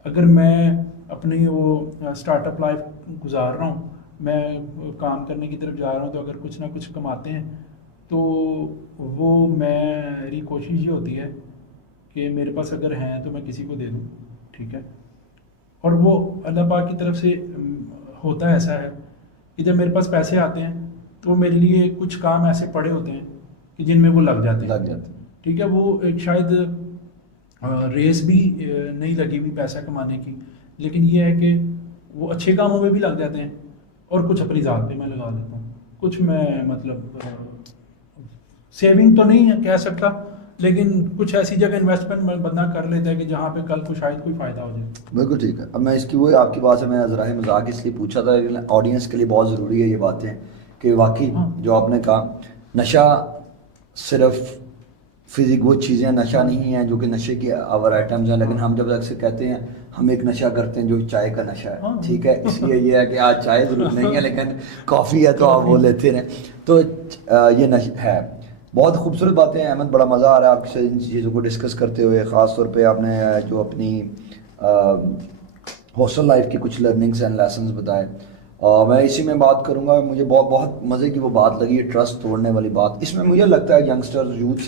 اگر میں اپنی وہ اسٹارٹ اپ لائف گزار رہا ہوں, میں کام کرنے کی طرف جا رہا ہوں, تو اگر کچھ نہ کچھ کماتے ہیں تو وہ میری کوشش یہ ہوتی ہے کہ میرے پاس اگر ہیں تو میں کسی کو دے دوں, ٹھیک ہے. اور وہ اللہ پاک کی طرف سے ہوتا ایسا ہے کہ جب میرے پاس پیسے آتے ہیں تو میرے لیے کچھ کام ایسے پڑے ہوتے ہیں کہ جن میں وہ لگ جاتے ہیں, ٹھیک ہے. وہ ایک شاید ریس بھی نہیں لگی ہوئی پیسہ کمانے کی, لیکن یہ ہے کہ وہ اچھے کاموں میں بھی لگ جاتے ہیں, اور کچھ اپنی ذات پہ میں لگا دیتا ہوں. کچھ میں مطلب سیونگ تو نہیں ہے کہہ سکتا, لیکن کچھ ایسی جگہ انویسٹمنٹ بندہ کر لیتا ہے کہ جہاں پہ کل کو شاید کوئی فائدہ ہو جائے. بالکل ٹھیک ہے. اب میں اس کی وہ آپ کی بات سے میں ذرا مذاق اس لیے پوچھا تھا, لیکن آڈینس کے لیے بہت ضروری ہے یہ باتیں کہ واقعی جو آپ نے کہا نشہ صرف فزک وہ چیزیں نشہ نہیں ہیں جو کہ نشے کی اور آئٹمز ہیں, لیکن ہم جب اکثر کہتے ہیں ہم ایک نشہ کرتے ہیں جو چائے کا نشہ ہے, ٹھیک ہے. اس لیے یہ ہے کہ آج چائے ضرور نہیں ہے لیکن کافی ہے تو آپ وہ لیتے رہیں. تو یہ نشہ ہے. بہت خوبصورت باتیں ہیں احمد, بڑا مزہ آ رہا ہے آپ سے ان چیزوں کو ڈسکس کرتے ہوئے. خاص طور پہ آپ نے جو اپنی ہاسٹل لائف کی کچھ لرننگس اینڈ لیسنز بتائے, میں اسی میں بات کروں گا. مجھے بہت مزے کی وہ بات لگی, ٹرسٹ توڑنے والی بات. اس میں مجھے لگتا ہے ینگسٹر یوتھ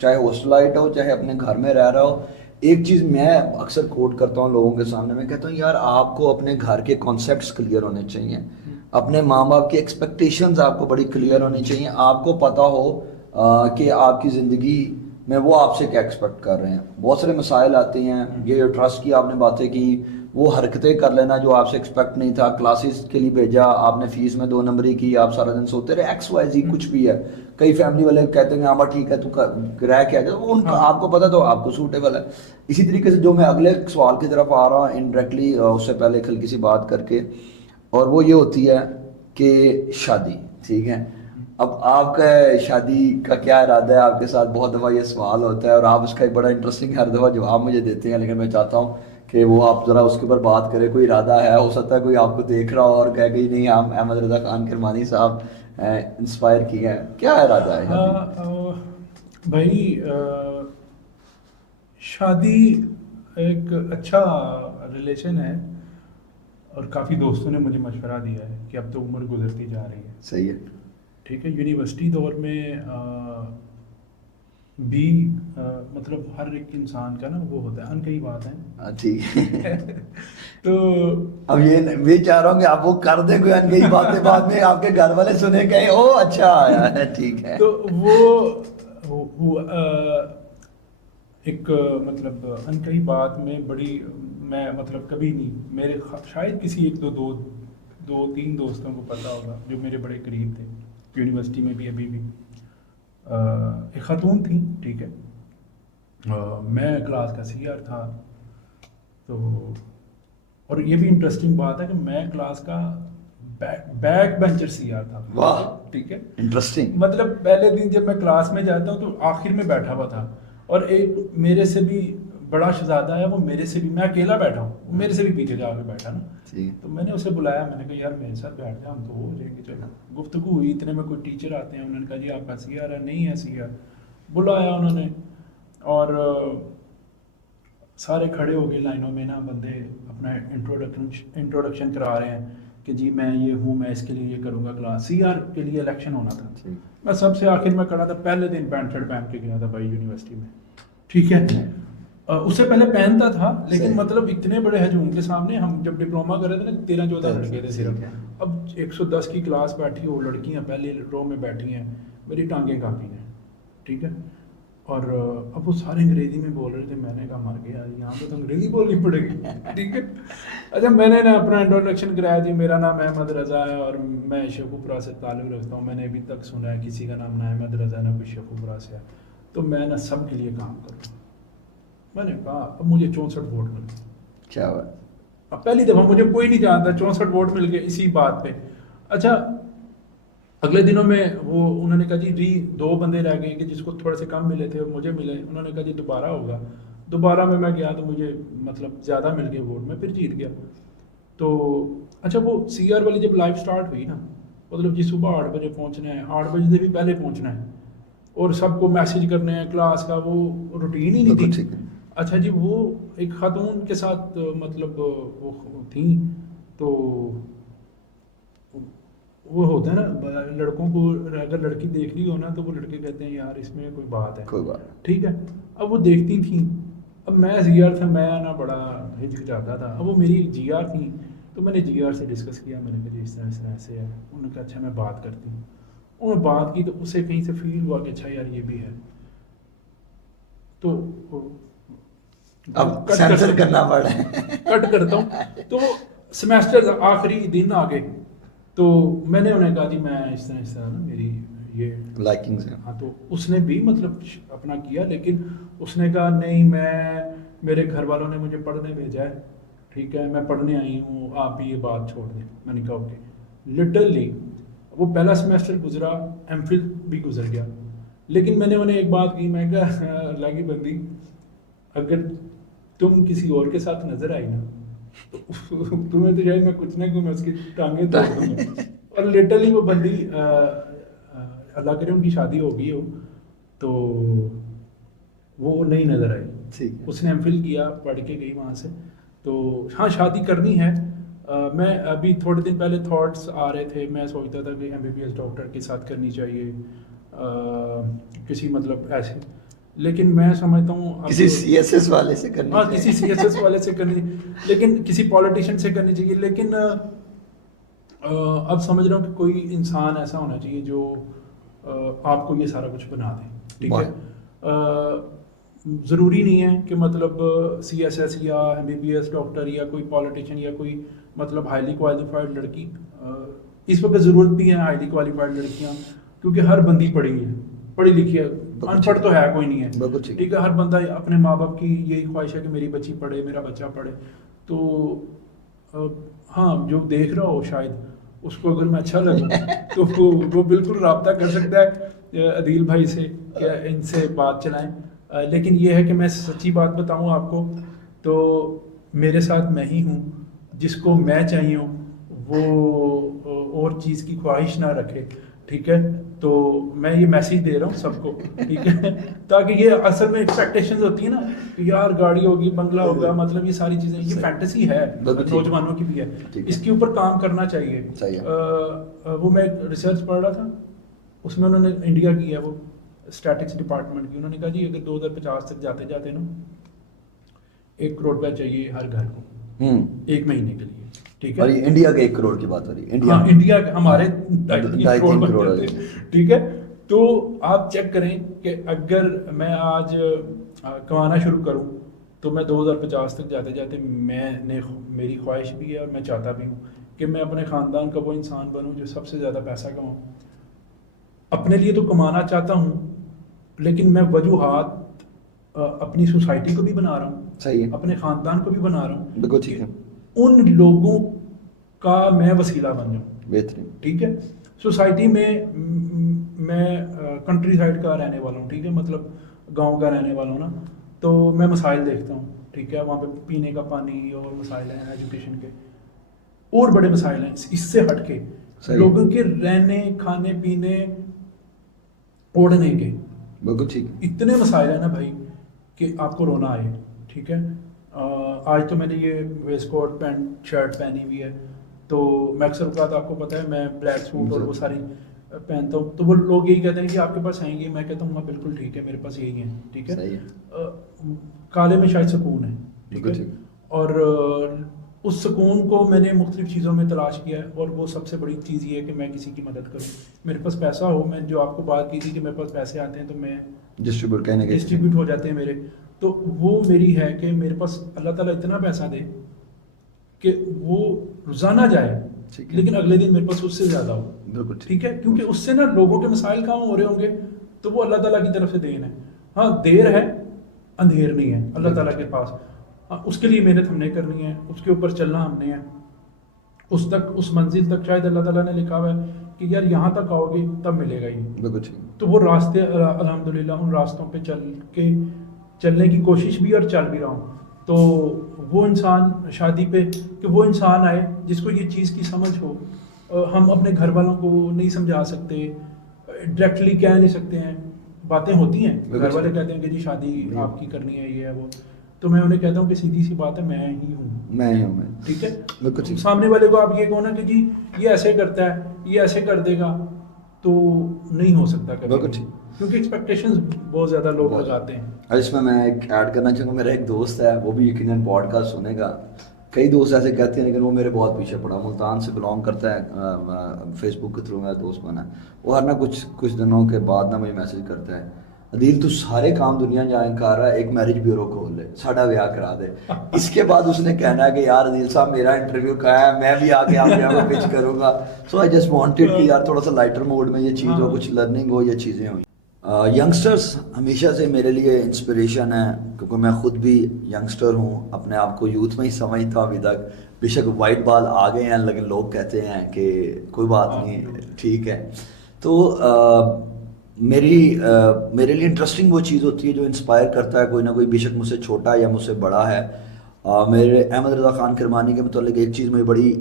چاہے ہاسٹلائٹ ہو چاہے اپنے گھر میں رہ رہا ہو, ایک چیز میں اکثر کوٹ کرتا ہوں لوگوں کے سامنے, میں کہتا ہوں یار آپ کو اپنے گھر کے کانسیپٹس کلیئر ہونے چاہیے, اپنے ماں باپ کی ایکسپیکٹیشنز آپ کو بڑی کلیئر ہونی چاہیے. آپ کو پتہ ہو کہ آپ کی زندگی میں وہ آپ سے کیا ایکسپیکٹ کر رہے ہیں. بہت سارے مسائل آتے ہیں, یہ ٹرسٹ کی آپ نے باتیں کی, وہ حرکتیں کر لینا جو آپ سے ایکسپیکٹ نہیں تھا. کلاسز کے لیے بھیجا آپ نے, فیس میں 2 نمبری کی, آپ سارا دن سوتے رہے, ایکس وائی زی کچھ بھی ہے. کئی فیملی والے کہتے ہیں ہاں ٹھیک ہے تو رہ کے آ جائے, ان کا آپ کو پتہ تو آپ کو سوٹیبل ہے. اسی طریقے سے جو میں اگلے سوال کی طرف آ رہا ہوں انڈائریکٹلی اس سے پہلے ہلکی سی بات کر کے, اور وہ یہ ہوتی ہے کہ شادی, ٹھیک ہے. اب آپ کا شادی کا کیا ارادہ ہے آپ کے ساتھ, بہت دفعہ یہ سوال ہوتا ہے اور آپ اس کا ایک بڑا انٹرسٹنگ ہر دفعہ جواب مجھے دیتے ہیں, لیکن میں چاہتا ہوں کہ وہ آپ ذرا اس کے اوپر بات کریں. کوئی ارادہ ہے, ہو سکتا ہے کوئی آپ کو دیکھ رہا ہو اور کہے کہ نہیں ہم احمد رضا خان کرمانی صاحب انسپائر کیے ہیں, کیا ارادہ ہے؟ بھائی شادی ایک اچھا ریلیشن ہے, اور کافی دوستوں نے مجھے مشورہ دیا ہے کہ اب تو عمر گزرتی جا رہی ہے, صحیح ہے, ٹھیک ہے. یونیورسٹی دور میں بھی مطلب ہر ایک انسان کا نا وہ ہوتا ہے, کئی بات ہیں, ٹھیک ہے. تو اب یہ چاہ رہا ہوں کہ آپ وہ کر دیں کوئی انگئی باتیں بعد میں آپ کے گھر والے سنے کہیں او اچھا آیا ہے, ٹھیک ہے. تو وہ ایک مطلب انکئی بات میں بڑی, میں مطلب کبھی نہیں, میرے شاید کسی ایک دو تین دوستوں کو پتہ ہوگا جو میرے بڑے قریب تھے یونیورسٹی میں بھی. ابھی بھی ایک خاتون تھیں, ٹھیک ہے, میں کلاس کا سینئر تھا. تو اور یہ بھی انٹرسٹنگ بات ہے کہ میں کلاس کا بیک بینچر سینئر تھا. واہ, ٹھیک ہے, انٹرسٹنگ. مطلب پہلے دن جب میں کلاس میں جاتا ہوں تو آخر میں بیٹھا ہوا تھا, اور ایک میرے سے بھی بڑا شہزادہ ہے, وہ میرے سے بھی, میں اکیلا بیٹھا ہوں, وہ میرے سے بھی پیچھے جا کے بیٹھا نا. تو میں نے اسے بلایا, میں نے کہا یار میرے ساتھ بیٹھ جا, ہم تو ہو جائیں گے. چلو گفتگو ہوئی, اتنے میں کوئی ٹیچر آتے ہیں, انہوں نے کہا جی آپ کا سیئر ہے, نہیں ہے سیئر. بلایا انہوں نے, اور سارے کھڑے ہو گئے لائنوں میں نا, بندے اپنا انٹروڈکشن کرا رہے ہیں کہ جی میں یہ ہوں, میں اس کے لیے یہ کروں گا. کلاس سی آر کے لیے الیکشن ہونا تھا. میں سب سے آخر میں کھڑا تھا, پہلے دن پینٹ شرٹ پہن کے گیا تھا بھائی یونیورسٹی میں, ٹھیک ہے. اس سے پہلے پہنتا تھا, لیکن مطلب اتنے بڑے ہجوم کے سامنے, ہم جب ڈپلوما کر رہے تھے نا 13-14 لڑکے تھے صرف. اب 110 کی کلاس بیٹھی ہو, لڑکیاں پہلی رو میں بیٹھی ہیں, میری ٹانگیں کاپی ہیں, ٹھیک ہے. اور اب وہ سارے انگریزی میں بول رہے تھے. میں نے کہا مر گیا, یہاں پہ تو انگریزی بولنی پڑے گی, ٹھیک ہے. اچھا میں نے نا اپنا انٹروڈکشن کرایا, جی میرا نام احمد رضا ہے اور میں شیخوپورہ سے تعلق رکھتا ہوں. میں نے ابھی تک سنا ہے کسی کا نام نہ احمد رضا نہ کوئی شیخوپورہ سے ہے, تو میں نا سب کے لیے کام کروں. میں نے کہا اب مجھے 64 ووٹ ملے. کیا بات. پہلی دفعہ مجھے کوئی نہیں جانتا, 64 ووٹ مل گئے اسی بات پہ. اچھا اگلے دنوں میں وہ انہوں نے کہا جی 2 بندے رہ گئے کہ جس کو تھوڑے سے کم ملے تھے مجھے ملے. انہوں نے کہا جی دوبارہ ہوگا. دوبارہ میں گیا تو مجھے مطلب زیادہ مل گئے ووٹ, میں پھر جیت گیا. تو اچھا وہ سی آر والی جب لائف سٹارٹ ہوئی نا, مطلب جی صبح 8 بجے پہنچنا ہے, 8 بجے سے بھی پہلے پہنچنا ہے, اور سب کو میسج کرنے ہیں کلاس کا, وہ روٹین ہی نہیں تھی. اچھا جی وہ ایک خاتون کے ساتھ مطلب وہ تھیں, تو وہ ہوتا ہے نا لڑکوں کو اگر لڑکی دیکھ لی ہو نا تو وہ لڑکے کہتے ہیں یار اس میں کوئی بات ہے, ٹھیک ہے. اب وہ دیکھتی تھیں, اب میں جی آر تھا, میں نا بڑا ہچکچاتا تھا. اب وہ میری جی آر تھیں, تو میں نے جی آر سے ڈسکس کیا, میں نے کہا جی اس طرح ایسے ہے. انہوں نے کہا اچھا میں بات کرتی ہوں. انہوں نے بات کی تو اسے کہیں سے فیل ہوا کہ اچھا یار یہ بھی ہے. تو اب سینسر کرنا پڑا ہے, کٹ کرتا ہوں. تو سیمیسٹر آخری دن آ گئے, تو میں نے انہیں کہا جی میں اس طرح نا میری یہ لائکنگز ہیں. ہاں, تو اس نے بھی مطلب اپنا کیا, لیکن اس نے کہا نہیں میرے گھر والوں نے مجھے پڑھنے بھیجا ہے, ٹھیک ہے, میں پڑھنے آئی ہوں, آپ بھی یہ بات چھوڑ دیں. میں نے کہا اوکے. لٹرلی وہ پہلا سیمیسٹر گزرا, ایم فل بھی گزر گیا, لیکن میں نے انہیں ایک بات کی, میں کہا اللہ کی بندی اگر تم کسی اور کے ساتھ نظر آئی نا تو تمہیں تو شاید میں کچھ نہ کہوں, میں اس کی ٹانگیں توڑ دوں گا. اور لٹرلی وہ بندی اللہ کرے ان کی شادی ہو گئی ہو, تو وہ نہیں نظر آئی. اس نے ایم فل کیا, پڑھ کے گئی وہاں سے. تو ہاں شادی کرنی ہے. میں ابھی تھوڑے دن پہلے تھاٹس آ رہے تھے, میں سوچتا تھا کہ M B B S doctor کے ساتھ کرنی چاہیے, کسی مطلب ایسے, لیکن میں سمجھتا ہوں کسی سی ایس ایس والے سے کرنی, ہاں کسی سی ایس ایس والے سے کرنی, لیکن کسی پولیٹیشین سے کرنی چاہیے. لیکن اب سمجھ رہا ہوں کہ کوئی انسان ایسا ہونا چاہیے جو آپ کو یہ سارا کچھ بنا دے, ٹھیک ہے. ضروری نہیں ہے کہ مطلب سی ایس ایس یا M B B S doctor یا کوئی پولیٹیشین یا کوئی مطلب ہائیلی کوالیفائڈ لڑکی. اس وقت ضرورت بھی ہے ہائیلی کوالیفائڈ لڑکیاں, کیونکہ ہر بندی پڑھی ہے, پڑھی لکھی ہے, ان پڑھ تو ہے کوئی نہیں ہے, ٹھیک ہے. ہر بندہ اپنے ماں باپ کی یہی خواہش ہے کہ میری بچی پڑھے, میرا بچہ پڑھے. تو ہاں جو دیکھ رہا ہو شاید اس کو اگر میں اچھا لگوں تو وہ بالکل رابطہ کر سکتا ہے عدیل بھائی سے کہ ان سے بات چلائیں. لیکن یہ ہے کہ میں سچی بات بتاؤں آپ کو, تو میرے ساتھ میں ہی ہوں, جس کو میں چاہیے ہوں وہ اور چیز کی خواہش نہ رکھے, ٹھیک ہے. تو میں یہ میسیج دے رہا ہوں سب کو, ٹھیک ہے, تاکہ یہ اصل میں ایکسپیکٹیشنز ہوتی ہیں نا کہ یار گاڑی ہوگی, بنگلہ ہوگا, مطلب یہ ساری چیزیں, یہ فینٹیسی ہے, نوجوانوں کی بھی ہے, اس کے اوپر کام کرنا چاہیے. وہ میں ریسرچ پڑھ رہا تھا, اس میں انہوں نے انڈیا کی ہے وہ اسٹیٹکس ڈپارٹمنٹ کی, انہوں نے کہا جی اگر 2050 تک جاتے جاتے نا 1 کروڑ روپے چاہیے ہر گھر کو 1 مہینے کے لیے, ٹھیک ہے. اور انڈیا کے 1 کروڑ کی بات ہو رہی ہے, انڈیا ہمارے 2.5 کروڑ بنتے تھے, ٹھیک ہے. تو آپ چیک کریں کہ اگر میں آج کمانا شروع کروں تو میں 2050 تک جاتے جاتے میری خواہش بھی ہے اور میں چاہتا بھی ہوں کہ میں اپنے خاندان کا وہ انسان بنوں جو سب سے زیادہ پیسہ کماؤں. اپنے لیے تو کمانا چاہتا ہوں, لیکن میں وجوہات اپنی سوسائٹی کو بھی بنا رہا ہوں, صحیح ہے, اپنے خاندان کو بھی بنا رہا ہوں, بالکل ٹھیک ہے, ان لوگوں کا میں وسیلہ بن جاؤں, بہترین, ٹھیک ہے. سوسائٹی میں کنٹری سائڈ کا رہنے والا ہوں, ٹھیک ہے, مطلب گاؤں کا رہنے والا ہوں نا, تو میں مسائل دیکھتا ہوں, ٹھیک ہے. وہاں پہ پینے کا پانی اور مسائل ہیں, ایجوکیشن کے اور بڑے مسائل ہیں. اس سے ہٹ کے لوگوں کے رہنے, کھانے پینے, اوڑھنے کے بالکل ٹھیک, اتنے مسائل ہیں نا بھائی کہ آپ کو رونا آئے, ٹھیک ہے. آج تو میں نے یہ ویسٹ کوٹ پینٹ شرٹ پہنی ہوئی ہے, تو میں اکثر اوقات آپ کو پتہ ہے میں بلیک سوٹ اور وہ ساری پہنتا ہوں, تو وہ لوگ یہی کہتے ہیں کہ آپ کے پاس ہیں گے, میں کہتا ہوں ہاں بالکل ٹھیک ہے, میرے پاس یہی ہیں, ٹھیک ہے. کالے میں شاید سکون ہے, ٹھیک ہے. اور اس سکون کو میں نے مختلف چیزوں میں تلاش کیا ہے, اور وہ سب سے بڑی چیز یہ ہے کہ میں کسی کی مدد کروں. میرے پاس پیسہ ہو, میں جو آپ کو بات کی تھی کہ میرے پاس پیسے آتے ہیں تو میں ڈسٹریبیوٹ ہو جاتے ہیں میرے, تو وہ میری ہے کہ میرے پاس اللہ تعالیٰ اتنا پیسہ دے کہ وہ روزانہ جائے, لیکن اگلے دن میرے پاس اس سے زیادہ ہو, ٹھیک ہے. کیونکہ اس سے نا لوگوں کے مسائل کام ہو رہے ہوں گے, تو وہ اللہ تعالیٰ کی طرف سے دین ہے. ہاں دیر ہے, اندھیر نہیں ہے اللہ تعالیٰ کے پاس. اس کے لیے محنت ہم نے کرنی ہے, اس کے اوپر چلنا ہم نے ہے, اس منزل تک شاید اللہ تعالیٰ نے لکھا ہوا ہے کہ یار یہاں تک آؤ گے تب ملے گا یہ. بالکل ٹھیک. تو وہ راستے الحمدللہ ان راستوں پہ چلنے کی کوشش بھی اور چل بھی رہا ہوں. تو وہ انسان شادی پہ کہ وہ انسان آئے جس کو یہ چیز کی سمجھ ہو. ہم اپنے گھر والوں کو نہیں سمجھا سکتے, ڈائریکٹلی کہہ نہیں سکتے ہیں, باتیں ہوتی ہیں, گھر والے کہتے ہیں کہ جی شادی آپ کی کرنی ہے, یہ ہے وہ, تو میں انہیں کہتا ہوں کہ سیدھی سی بات ہے, میں ہی ہوں. ٹھیک ہے, سامنے والے کو آپ یہ کہو نا کہ جی یہ ایسے کرتا ہے, یہ ایسے کر دے گا, تو نہیں ہو سکتا کبھی, کیونکہ ایکسپیکٹیشنز بہت زیادہ لوگ لگاتے ہیں. اس میں ایک ایڈ کرنا چاہوں گا, میرا ایک دوست ہے, وہ بھی یقیناً پوڈ کاسٹ سنے گا. کئی دوست ایسے کہتے ہیں لیکن وہ میرے بہت پیچھے پڑا, ملتان سے بلانگ کرتا ہے, فیس بک کے تھرو میرا دوست بنا ہے. وہ ہر نا کچھ دنوں کے بعد نا مجھے میسج کرتا ہے, عدیل تو سارے کام دنیا جائیں کر رہا ہے, ایک میرج بیورو کھول لے, ساڈا بیاہ کرا دے. اس کے بعد اس نے کہنا ہے کہ یار عدیل صاحب میرا انٹرویو کہا ہے, میں بھی آگے آپ کے یہاں پچ کروں گا. سو آئی جسٹ وانٹیڈ کہ یار تھوڑا سا لائٹر موڈ میں یہ چیز ہو, کچھ لرننگ ہو, یہ چیزیں ہوئی. ینگسٹرز ہمیشہ سے میرے لیے انسپریشن ہے, کیونکہ میں خود بھی ینگسٹر ہوں, اپنے آپ کو یوتھ میں ہی سمجھتا ہوں ابھی تک. بے شک وائٹ بال آ گئے ہیں لیکن لوگ کہتے ہیں کہ کوئی بات نہیں, ٹھیک ہے. تو میرے لیے انٹرسٹنگ وہ چیز ہوتی ہے جو انسپائر کرتا ہے کوئی نہ کوئی, بے شک مجھ سے چھوٹا یا مجھ سے بڑا ہے. میرے احمد رضا خان کرمانی کے متعلق ایک چیز مجھے بڑی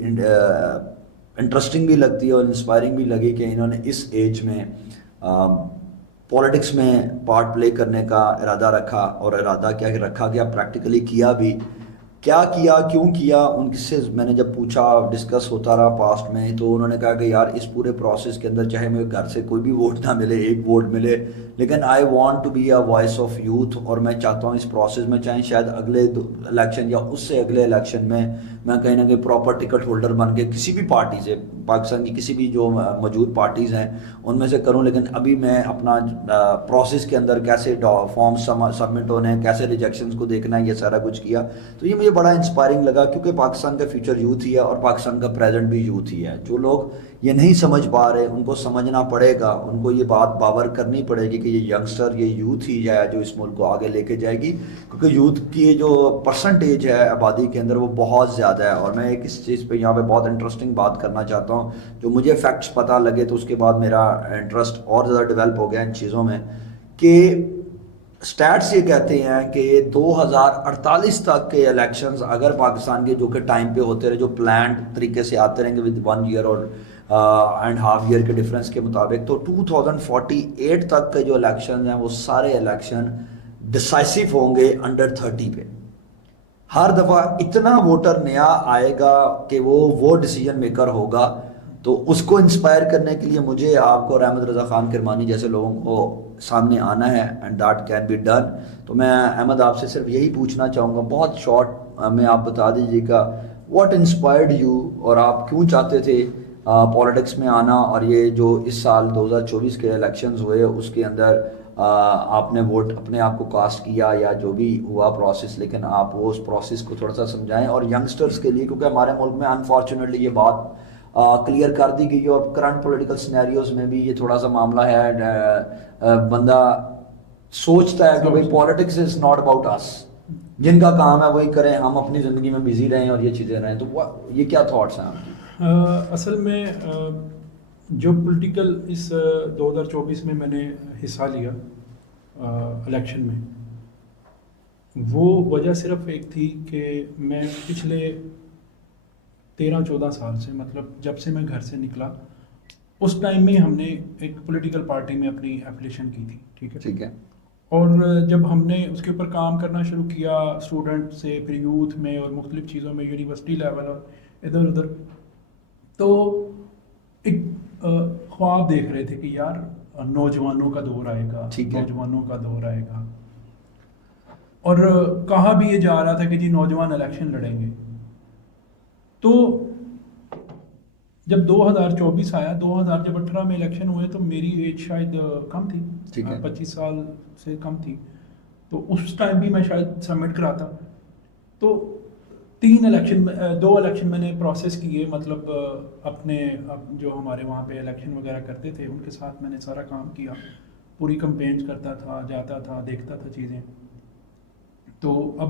انٹرسٹنگ بھی لگتی ہے اور انسپائرنگ بھی لگی کہ انہوں نے اس ایج میں پولیٹکس میں پارٹ پلے کرنے کا ارادہ رکھا, اور ارادہ کیا رکھا گیا, پریکٹیکلی کیا بھی. کیا کیا, کیوں کیا, ان سے میں نے جب پوچھا, ڈسکس ہوتا رہا پاسٹ میں, تو انہوں نے کہا کہ یار اس پورے پروسیس کے اندر چاہے میرے گھر سے کوئی بھی ووٹ نہ ملے, ایک ووٹ ملے, لیکن I want to be a voice of youth, اور میں چاہتا ہوں اس پروسیس میں, چاہے شاید اگلے الیکشن یا اس سے اگلے الیکشن میں کہیں نہ کہیں پراپر ٹکٹ ہولڈر بن کے کسی بھی پارٹی سے, پاکستان کی کسی بھی جو موجود پارٹیز ہیں ان میں سے کروں. لیکن ابھی میں اپنا پروسیس کے اندر کیسے فارم سبمٹ ہونے ہیں, کیسے ریجیکشنز کو دیکھنا ہے, یہ سارا کچھ کیا. تو یہ مجھے بڑا انسپائرنگ لگا, کیونکہ پاکستان کا فیوچر یوتھ ہی ہے اور پاکستان کا پریزنٹ بھی یوتھ ہی ہے. جو لوگ یہ نہیں سمجھ پا رہے ان کو سمجھنا پڑے گا, ان کو یہ بات باور کرنی پڑے گی کہ یہ ینگسٹر, یہ یوتھ ہی ہے جو اس ملک کو آگے لے کے جائے گی. کیونکہ یوتھ کی جو پرسنٹیج ہے آبادی کے اندر وہ بہت زیادہ ہے. اور میں ایک اس چیز پہ یہاں پہ بہت انٹرسٹنگ بات کرنا چاہتا ہوں, جو مجھے فیکٹس پتہ لگے تو اس کے بعد میرا انٹرسٹ اور زیادہ ڈیولپ ہو گیا ان چیزوں میں, کہ سٹیٹس یہ کہتے ہیں کہ 2048 تک کے الیکشنز اگر پاکستان کے جو کہ ٹائم پہ ہوتے رہے, جو پلانڈ طریقے سے آتے رہیں گے ود 1 ایئر اور اینڈ ہاف ایئر کے ڈفرینس کے مطابق, تو 2048 تک کے جو الیکشنز ہیں وہ سارے الیکشن ڈسائسو ہوں گے انڈر 30 پہ. ہر دفعہ اتنا ووٹر نیا آئے گا کہ وہ ڈیسیجن میکر ہوگا. تو اس کو انسپائر کرنے کے لیے مجھے, آپ کو اور احمد رضا خان کرمانی جیسے لوگوں کو سامنے آنا ہے, and that can be done. تو میں احمد آپ سے صرف یہی پوچھنا چاہوں گا, بہت شارٹ میں آپ بتا دیجیے گا, واٹ انسپائرڈ یو, اور آپ کیوں چاہتے تھے پولیٹکس میں آنا, اور یہ جو اس سال 2024 کے الیکشنز ہوئے اس کے اندر آپ نے ووٹ اپنے آپ کو کاسٹ کیا یا جو بھی ہوا پروسیس, لیکن آپ وہ اس پروسیس کو تھوڑا سا سمجھائیں. اور ینگسٹرز کے لیے, کیونکہ ہمارے ملک میں انفارچونیٹلی یہ بات کلیئر کر دی گئی, اور کرنٹ پولیٹیکل سینیریوز میں بھی یہ تھوڑا سا معاملہ ہے, بندہ سوچتا ہے کہ بھائی پولیٹکس از ناٹ اباؤٹ اس, جن کا کام ہے وہی کریں, ہم اپنی زندگی میں بزی رہیں اور یہ چیزیں رہیں. تو یہ کیا تھاٹس ہیں آپ کی؟ اصل میں جو پولیٹیکل اس 2024 میں نے حصہ لیا الیکشن میں, وہ وجہ صرف ایک تھی کہ میں پچھلے 13-14 سال سے, مطلب جب سے میں گھر سے نکلا اس ٹائم میں ہم نے ایک پولیٹیکل پارٹی میں اپنی ایپلیشن کی تھی. ٹھیک ہے. اور جب ہم نے اس کے اوپر کام کرنا شروع کیا, اسٹوڈنٹ سے پھر یوتھ میں اور مختلف چیزوں میں, یونیورسٹی لیول اور ادھر ادھر, تو ایک خواب دیکھ رہے تھے کہ یار نوجوانوں کا دور آئے گا, نوجوانوں کا دور آئے گا, اور کہا بھی یہ جا رہا تھا کہ جی نوجوان الیکشن لڑیں گے. تو جب 2024 آیا, 2018 میں الیکشن ہوئے تو میری ایج شاید کم تھی, 25 سال سے کم تھی. تو اس ٹائم بھی میں شاید سبمٹ کراتا. تو 2 الیکشن میں نے پروسیس کیے, مطلب اپنے جو ہمارے وہاں پہ الیکشن وغیرہ کرتے تھے ان کے ساتھ میں نے سارا کام کیا, پوری کمپینز کرتا تھا, جاتا تھا, دیکھتا تھا چیزیں. تو اب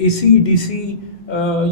AC DC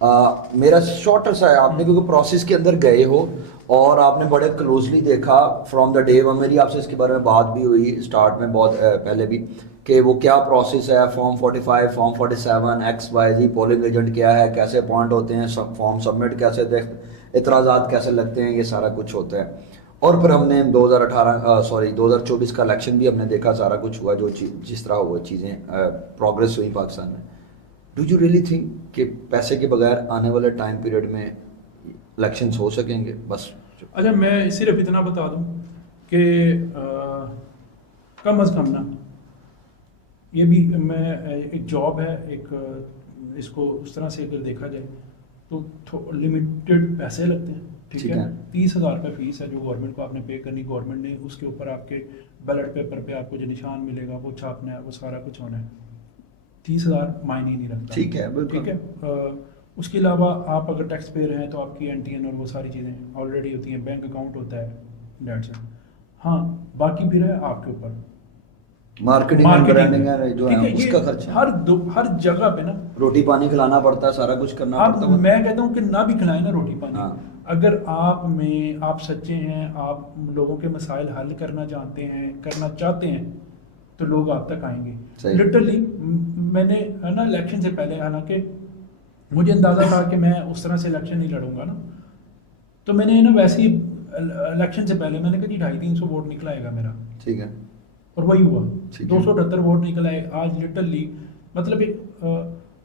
میرا شارٹر سا ہے, آپ نے کیونکہ پروسیس کے اندر گئے ہو اور آپ نے بڑے کلوزلی دیکھا فرام دا ڈے ون, میری آپ سے اس کے بارے میں بات بھی ہوئی اسٹارٹ میں بہت پہلے بھی, کہ وہ کیا پروسیس ہے, form 45, form 47, X Y Z, polling agent کیا ہے, کیسے اپوائنٹ ہوتے ہیں, فارم سبمٹ کیسے, اعتراضات کیسے لگتے ہیں, یہ سارا کچھ ہوتا ہے. اور پھر ہم نے 2024 کا الیکشن بھی ہم نے دیکھا, سارا کچھ ہوا جو جس طرح وہ چیزیں پروگریس ہوئی پاکستان میں. ڈو یو ریئلی تھنک کہ پیسے کے بغیر آنے والے ٹائم پیریڈ میں الیکشنز ہو سکیں گے؟ بس اچھا میں صرف اتنا بتا دوں کہ کم از کم نا, یہ بھی میں ایک جاب ہے, ایک اس کو اس طرح سے اگر دیکھا جائے تو لمیٹڈ پیسے لگتے ہیں, ٹھیک ہے. 30,000 روپے فیس ہے جو گورنمنٹ کو آپ نے پے کرنی, گورنمنٹ نے اس کے اوپر آپ کے بیلٹ پیپر پہ آپ کو جو نشان ملے گا وہ چھاپنا ہے, وہ سارا کچھ ہونا ہے. 30,000 معنی نہیں رکھتا, ٹھیک ہے, ٹھیک ہے. اس کے علاوہ آپ اگر ٹیکس پیئر ہیں تو آپ کی این ٹی این اور وہ ساری چیزیں آلریڈی ہوتی ہیں, بینک اکاؤنٹ ہوتا ہے, دیٹس اٹ. ہاں باقی پھر ہے آپ کے اوپر مارکیٹنگ برانڈنگ ہے جو ہے اس کا خرچہ, ہر جگہ پہ نا روٹی پانی کھلانا پڑتا ہے, سارا کچھ کرنا پڑتا ہے. میں کہتا ہوں کہ نہ بھی کھلائیں نا روٹی پانی, اگر آپ سچے ہیں, آپ لوگوں کے مسائل حل کرنا جانتے ہیں, کرنا چاہتے ہیں, تو لوگ آپ تک آئیں گے. لٹرلی میں نے نا الیکشن سے پہلے, حالانکہ مجھے اندازہ تھا کہ میں اس طرح سے الیکشن نہیں لڑوں گا نا, تو میں نے نا ویسے ہی الیکشن سے پہلے میں نے کہا 250-300 ووٹ نکل آئے گا میرا, ٹھیک ہے, اور وہی ہوا. 278 ووٹ نکل آئے. آج لٹرلی مطلب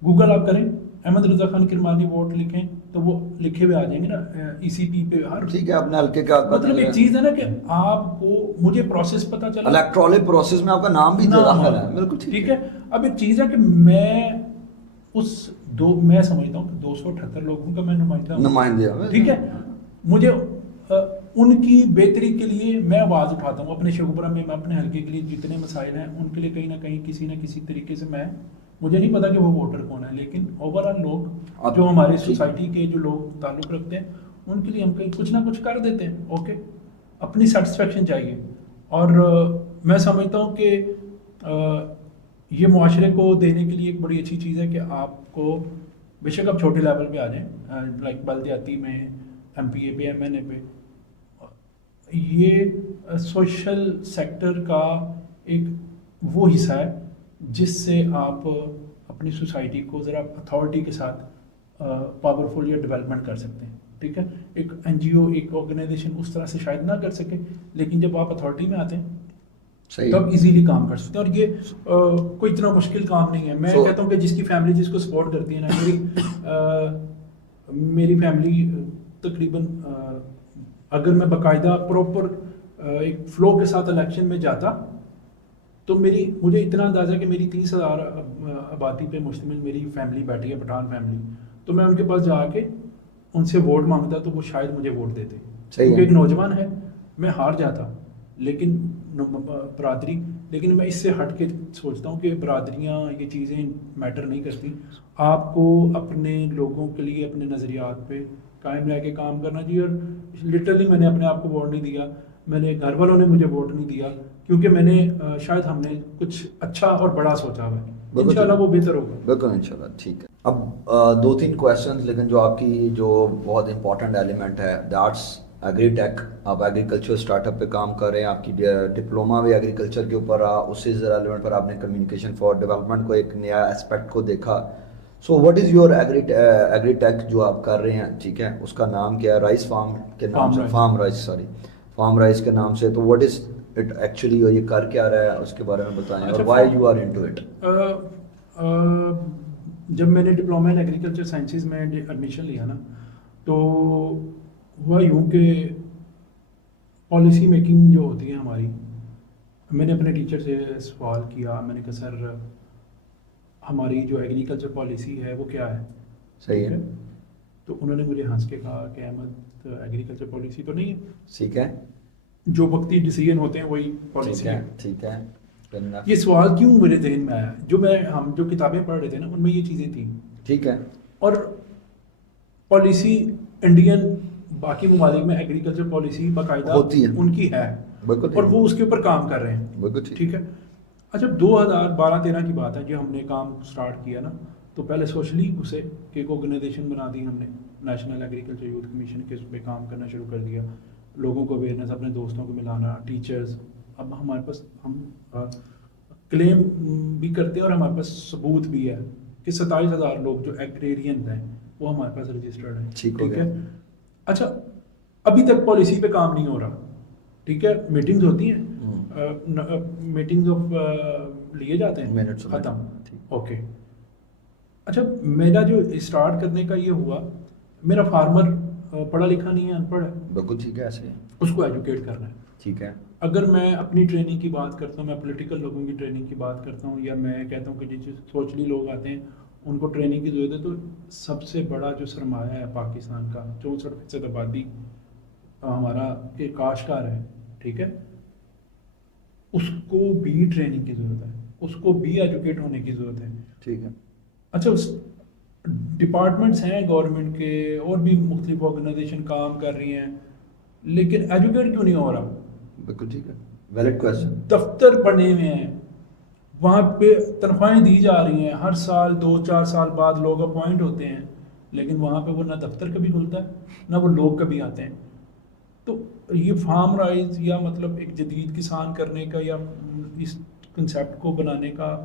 گوگل آپ کریں احمد رضا خان کرمانی ووٹ لکھیں تو وہ لکھے ہوئے آ جائیں گے نا ای سی پی پہ ہر, ٹھیک ہے. اپنے ہلکے کا مطلب ایک چیز ہے نا کہ آپ کو, مجھے پروسیس پتا چلا, الیکٹرولک پروسیس میں آپ کا نام بھی داخل ہے, بالکل ٹھیک ہے. اب ایک چیز ہے کہ میں سمجھتا ہوں کہ 278 لوگوں کا میں نمائندہ ہوں, ٹھیک ہے. مجھے ان کی بہتری کے لیے میں آواز اٹھاتا ہوں اپنے شعبہ میں, اپنے حلقے کے لیے جتنے مسائل ہیں ان کے لیے کہیں نہ کہیں کسی نہ کسی طریقے سے مجھے نہیں پتا کہ وہ ووٹر کون ہے, لیکن اوور آل لوگ جو ہمارے سوسائٹی کے جو لوگ تعلق رکھتے ہیں ان کے لیے ہم کہیں کچھ نہ کچھ کر دیتے ہیں. اوکے, اپنی سیٹسفیکشن چاہیے. اور میں سمجھتا ہوں کہ یہ معاشرے کو دینے کے لیے ایک بڑی اچھی چیز ہے کہ آپ کو بے شک آپ چھوٹے لیول پہ آ جائیں, لائک بلدیاتی میں, ایم پی اے پہ, ایم این اے پہ, یہ سوشل سیکٹر کا ایک وہ حصہ ہے جس سے آپ اپنی سوسائٹی کو ذرا اتھارٹی کے ساتھ پاورفل یا ڈیولپمنٹ کر سکتے ہیں, ٹھیک ہے. ایک این جی او, ایک آرگنائزیشن اس طرح سے شاید نہ کر سکے, لیکن جب آپ اتھارٹی میں آتے ہیں تب ایزیلی کام کر سکتے ہیں. اور یہ کوئی اتنا مشکل کام نہیں ہے. میں کہتا ہوں کہ جس کی فیملی جس کو سپورٹ کرتی ہے نا, میری فیملی تقریباً اگر میں باقاعدہ پراپر ایک فلو کے ساتھ الیکشن میں جاتا تو مجھے اتنا اندازہ ہے کہ میری 30,000 آبادی پہ مشتمل میری فیملی بیٹھی ہے, پٹھان فیملی, تو میں ان کے پاس جا کے ان سے ووٹ مانگتا تو وہ شاید مجھے ووٹ دیتے, کیونکہ ایک نوجوان ہے, میں ہار جاتا لیکن برادری, لیکن میں اس سے ہٹ کے سوچتا ہوں کہ برادریاں یہ چیزیں میٹر نہیں کرتی. آپ کو اپنے لوگوں کے لیے اپنے نظریات پہ قائم رہ کے کام کرنا چاہیے. اور لٹرلی میں نے اپنے آپ کو ووٹ نہیں دیا, میں نے گھر والوں نے مجھے ووٹ نہیں دیا, کیونکہ میں نے شاید ہم نے کچھ اچھا اور بڑا سوچا ہوا ہے. انشاءاللہ وہ بہتر ہوگا. بالکل انشاءاللہ. ٹھیک ہے. اب 2-3 کویشچنز, لیکن جو آپ کی جو بہت امپورٹنٹ ایلیمنٹ ہے دیٹس ایگری ٹیک. آپ ایگریکلچر اسٹارٹ اپ پہ کام کر رہے ہیں, آپ کی ڈپلوما بھی ایگریکلچر کے اوپر رہا, اس سے ایلیمنٹ پر آپ نے کمیونیکیشن فار ڈیولپمنٹ کو ایک نیا اسپیکٹ کو دیکھا. So what is your agritech جو آپ کر رہے ہیں, ٹھیک ہے, اس کا نام کیا ہے؟ رائس فارم کے نام سے, فارم رائس کے نام سے. تو واٹ از اٹ ایکچولی, یہ کر کیا رہا ہے, اس کے بارے میں بتائیں, اور why you are into it. جب میں نے ڈپلوما ان ایگریکلچر سائنسز میں ایڈمیشن لیا نا, تو ہوا یوں کہ پالیسی میکنگ جو ہوتی ہے ہماری, میں نے اپنے ٹیچر سے سوال کیا, میں نے کہا سر ہماری جو ایگریکلچر پالیسی ہے وہ کیا ہے؟ صحیح ہے. تو انہوں نے مجھے ہنس کے کہا کہ احمد ایگریکلچر پالیسی تو نہیں ہے, ٹھیک ہے, جو وقتی ڈیسیجن ہوتے ہیں وہی پالیسی ہے. ٹھیک ہے. یہ سوال کیوں میرے ذہن میں آیا؟ ہم جو کتابیں پڑھ رہے تھے نا ان میں یہ چیزیں تھیں, ٹھیک ہے. اور پالیسی انڈین باقی ممالک میں ایگریکلچر پالیسی باقاعدہ ہوتی ہے, ان کی ہے, اور وہ اس کے اوپر کام کر رہے ہیں, ٹھیک ہے. اچھا 2012-13 کی بات ہے جو ہم نے کام سٹارٹ کیا نا, تو پہلے سوشلی اسے کہ ایک آرگنائزیشن بنا دی ہم نے, نیشنل ایگریکلچر یوتھ کمیشن کے, اس پہ کام کرنا شروع کر دیا, لوگوں کو اویئرنیس, اپنے دوستوں کو ملانا, ٹیچرز. اب ہمارے پاس ہم کلیم بھی کرتے ہیں اور ہمارے پاس ثبوت بھی ہے کہ 27,000 لوگ جو ایگریرین ہیں وہ ہمارے پاس رجسٹرڈ ہیں. ٹھیک ہے. اچھا ابھی تک پالیسی پہ کام نہیں ہو رہا, ٹھیک ہے, میٹنگز ہوتی ہیں, میٹنگز آف لیے جاتے ہیں, ختم, اوکے. اچھا میرا جو اسٹارٹ کرنے کا یہ ہوا, میرا فارمر پڑھا لکھا نہیں ہے, ان پڑھ ہے, بالکل ٹھیک ہے, ایسے اس کو ایجوکیٹ کرنا ہے. ٹھیک ہے. اگر میں اپنی ٹریننگ کی بات کرتا ہوں, میں پولیٹیکل لوگوں کی ٹریننگ کی بات کرتا ہوں, یا میں کہتا ہوں کہ جو سوچلی لوگ آتے ہیں ان کو ٹریننگ کی ضرورت ہے, تو سب سے بڑا جو سرمایہ ہے پاکستان کا 64% آبادی ہمارا کہ کاشتکار ہے, ٹھیک ہے, اس کو بھی ٹریننگ کی ضرورت ہے, اس کو بھی ایجوکیٹ ہونے کی ضرورت ہے. ٹھیک ہے. اچھا اس ڈپارٹمنٹس ہیں گورنمنٹ کے, اور بھی مختلف آرگنائزیشن کام کر رہی ہیں, لیکن ایجوکیٹ کیوں نہیں ہو رہا؟ بالکل ٹھیک ہے, ویلڈ کوسچن. دفتر بنے ہوئے ہیں, وہاں پہ تنخواہیں دی جا رہی ہیں, ہر سال 2-4 سال بعد لوگ اپوائنٹ ہوتے ہیں, لیکن وہاں پہ وہ نہ دفتر کبھی کھلتا ہے نہ وہ لوگ کبھی آتے ہیں. تو یہ فارم رائز یا مطلب ایک جدید کسان کرنے کا یا اس کنسیپٹ کو بنانے کا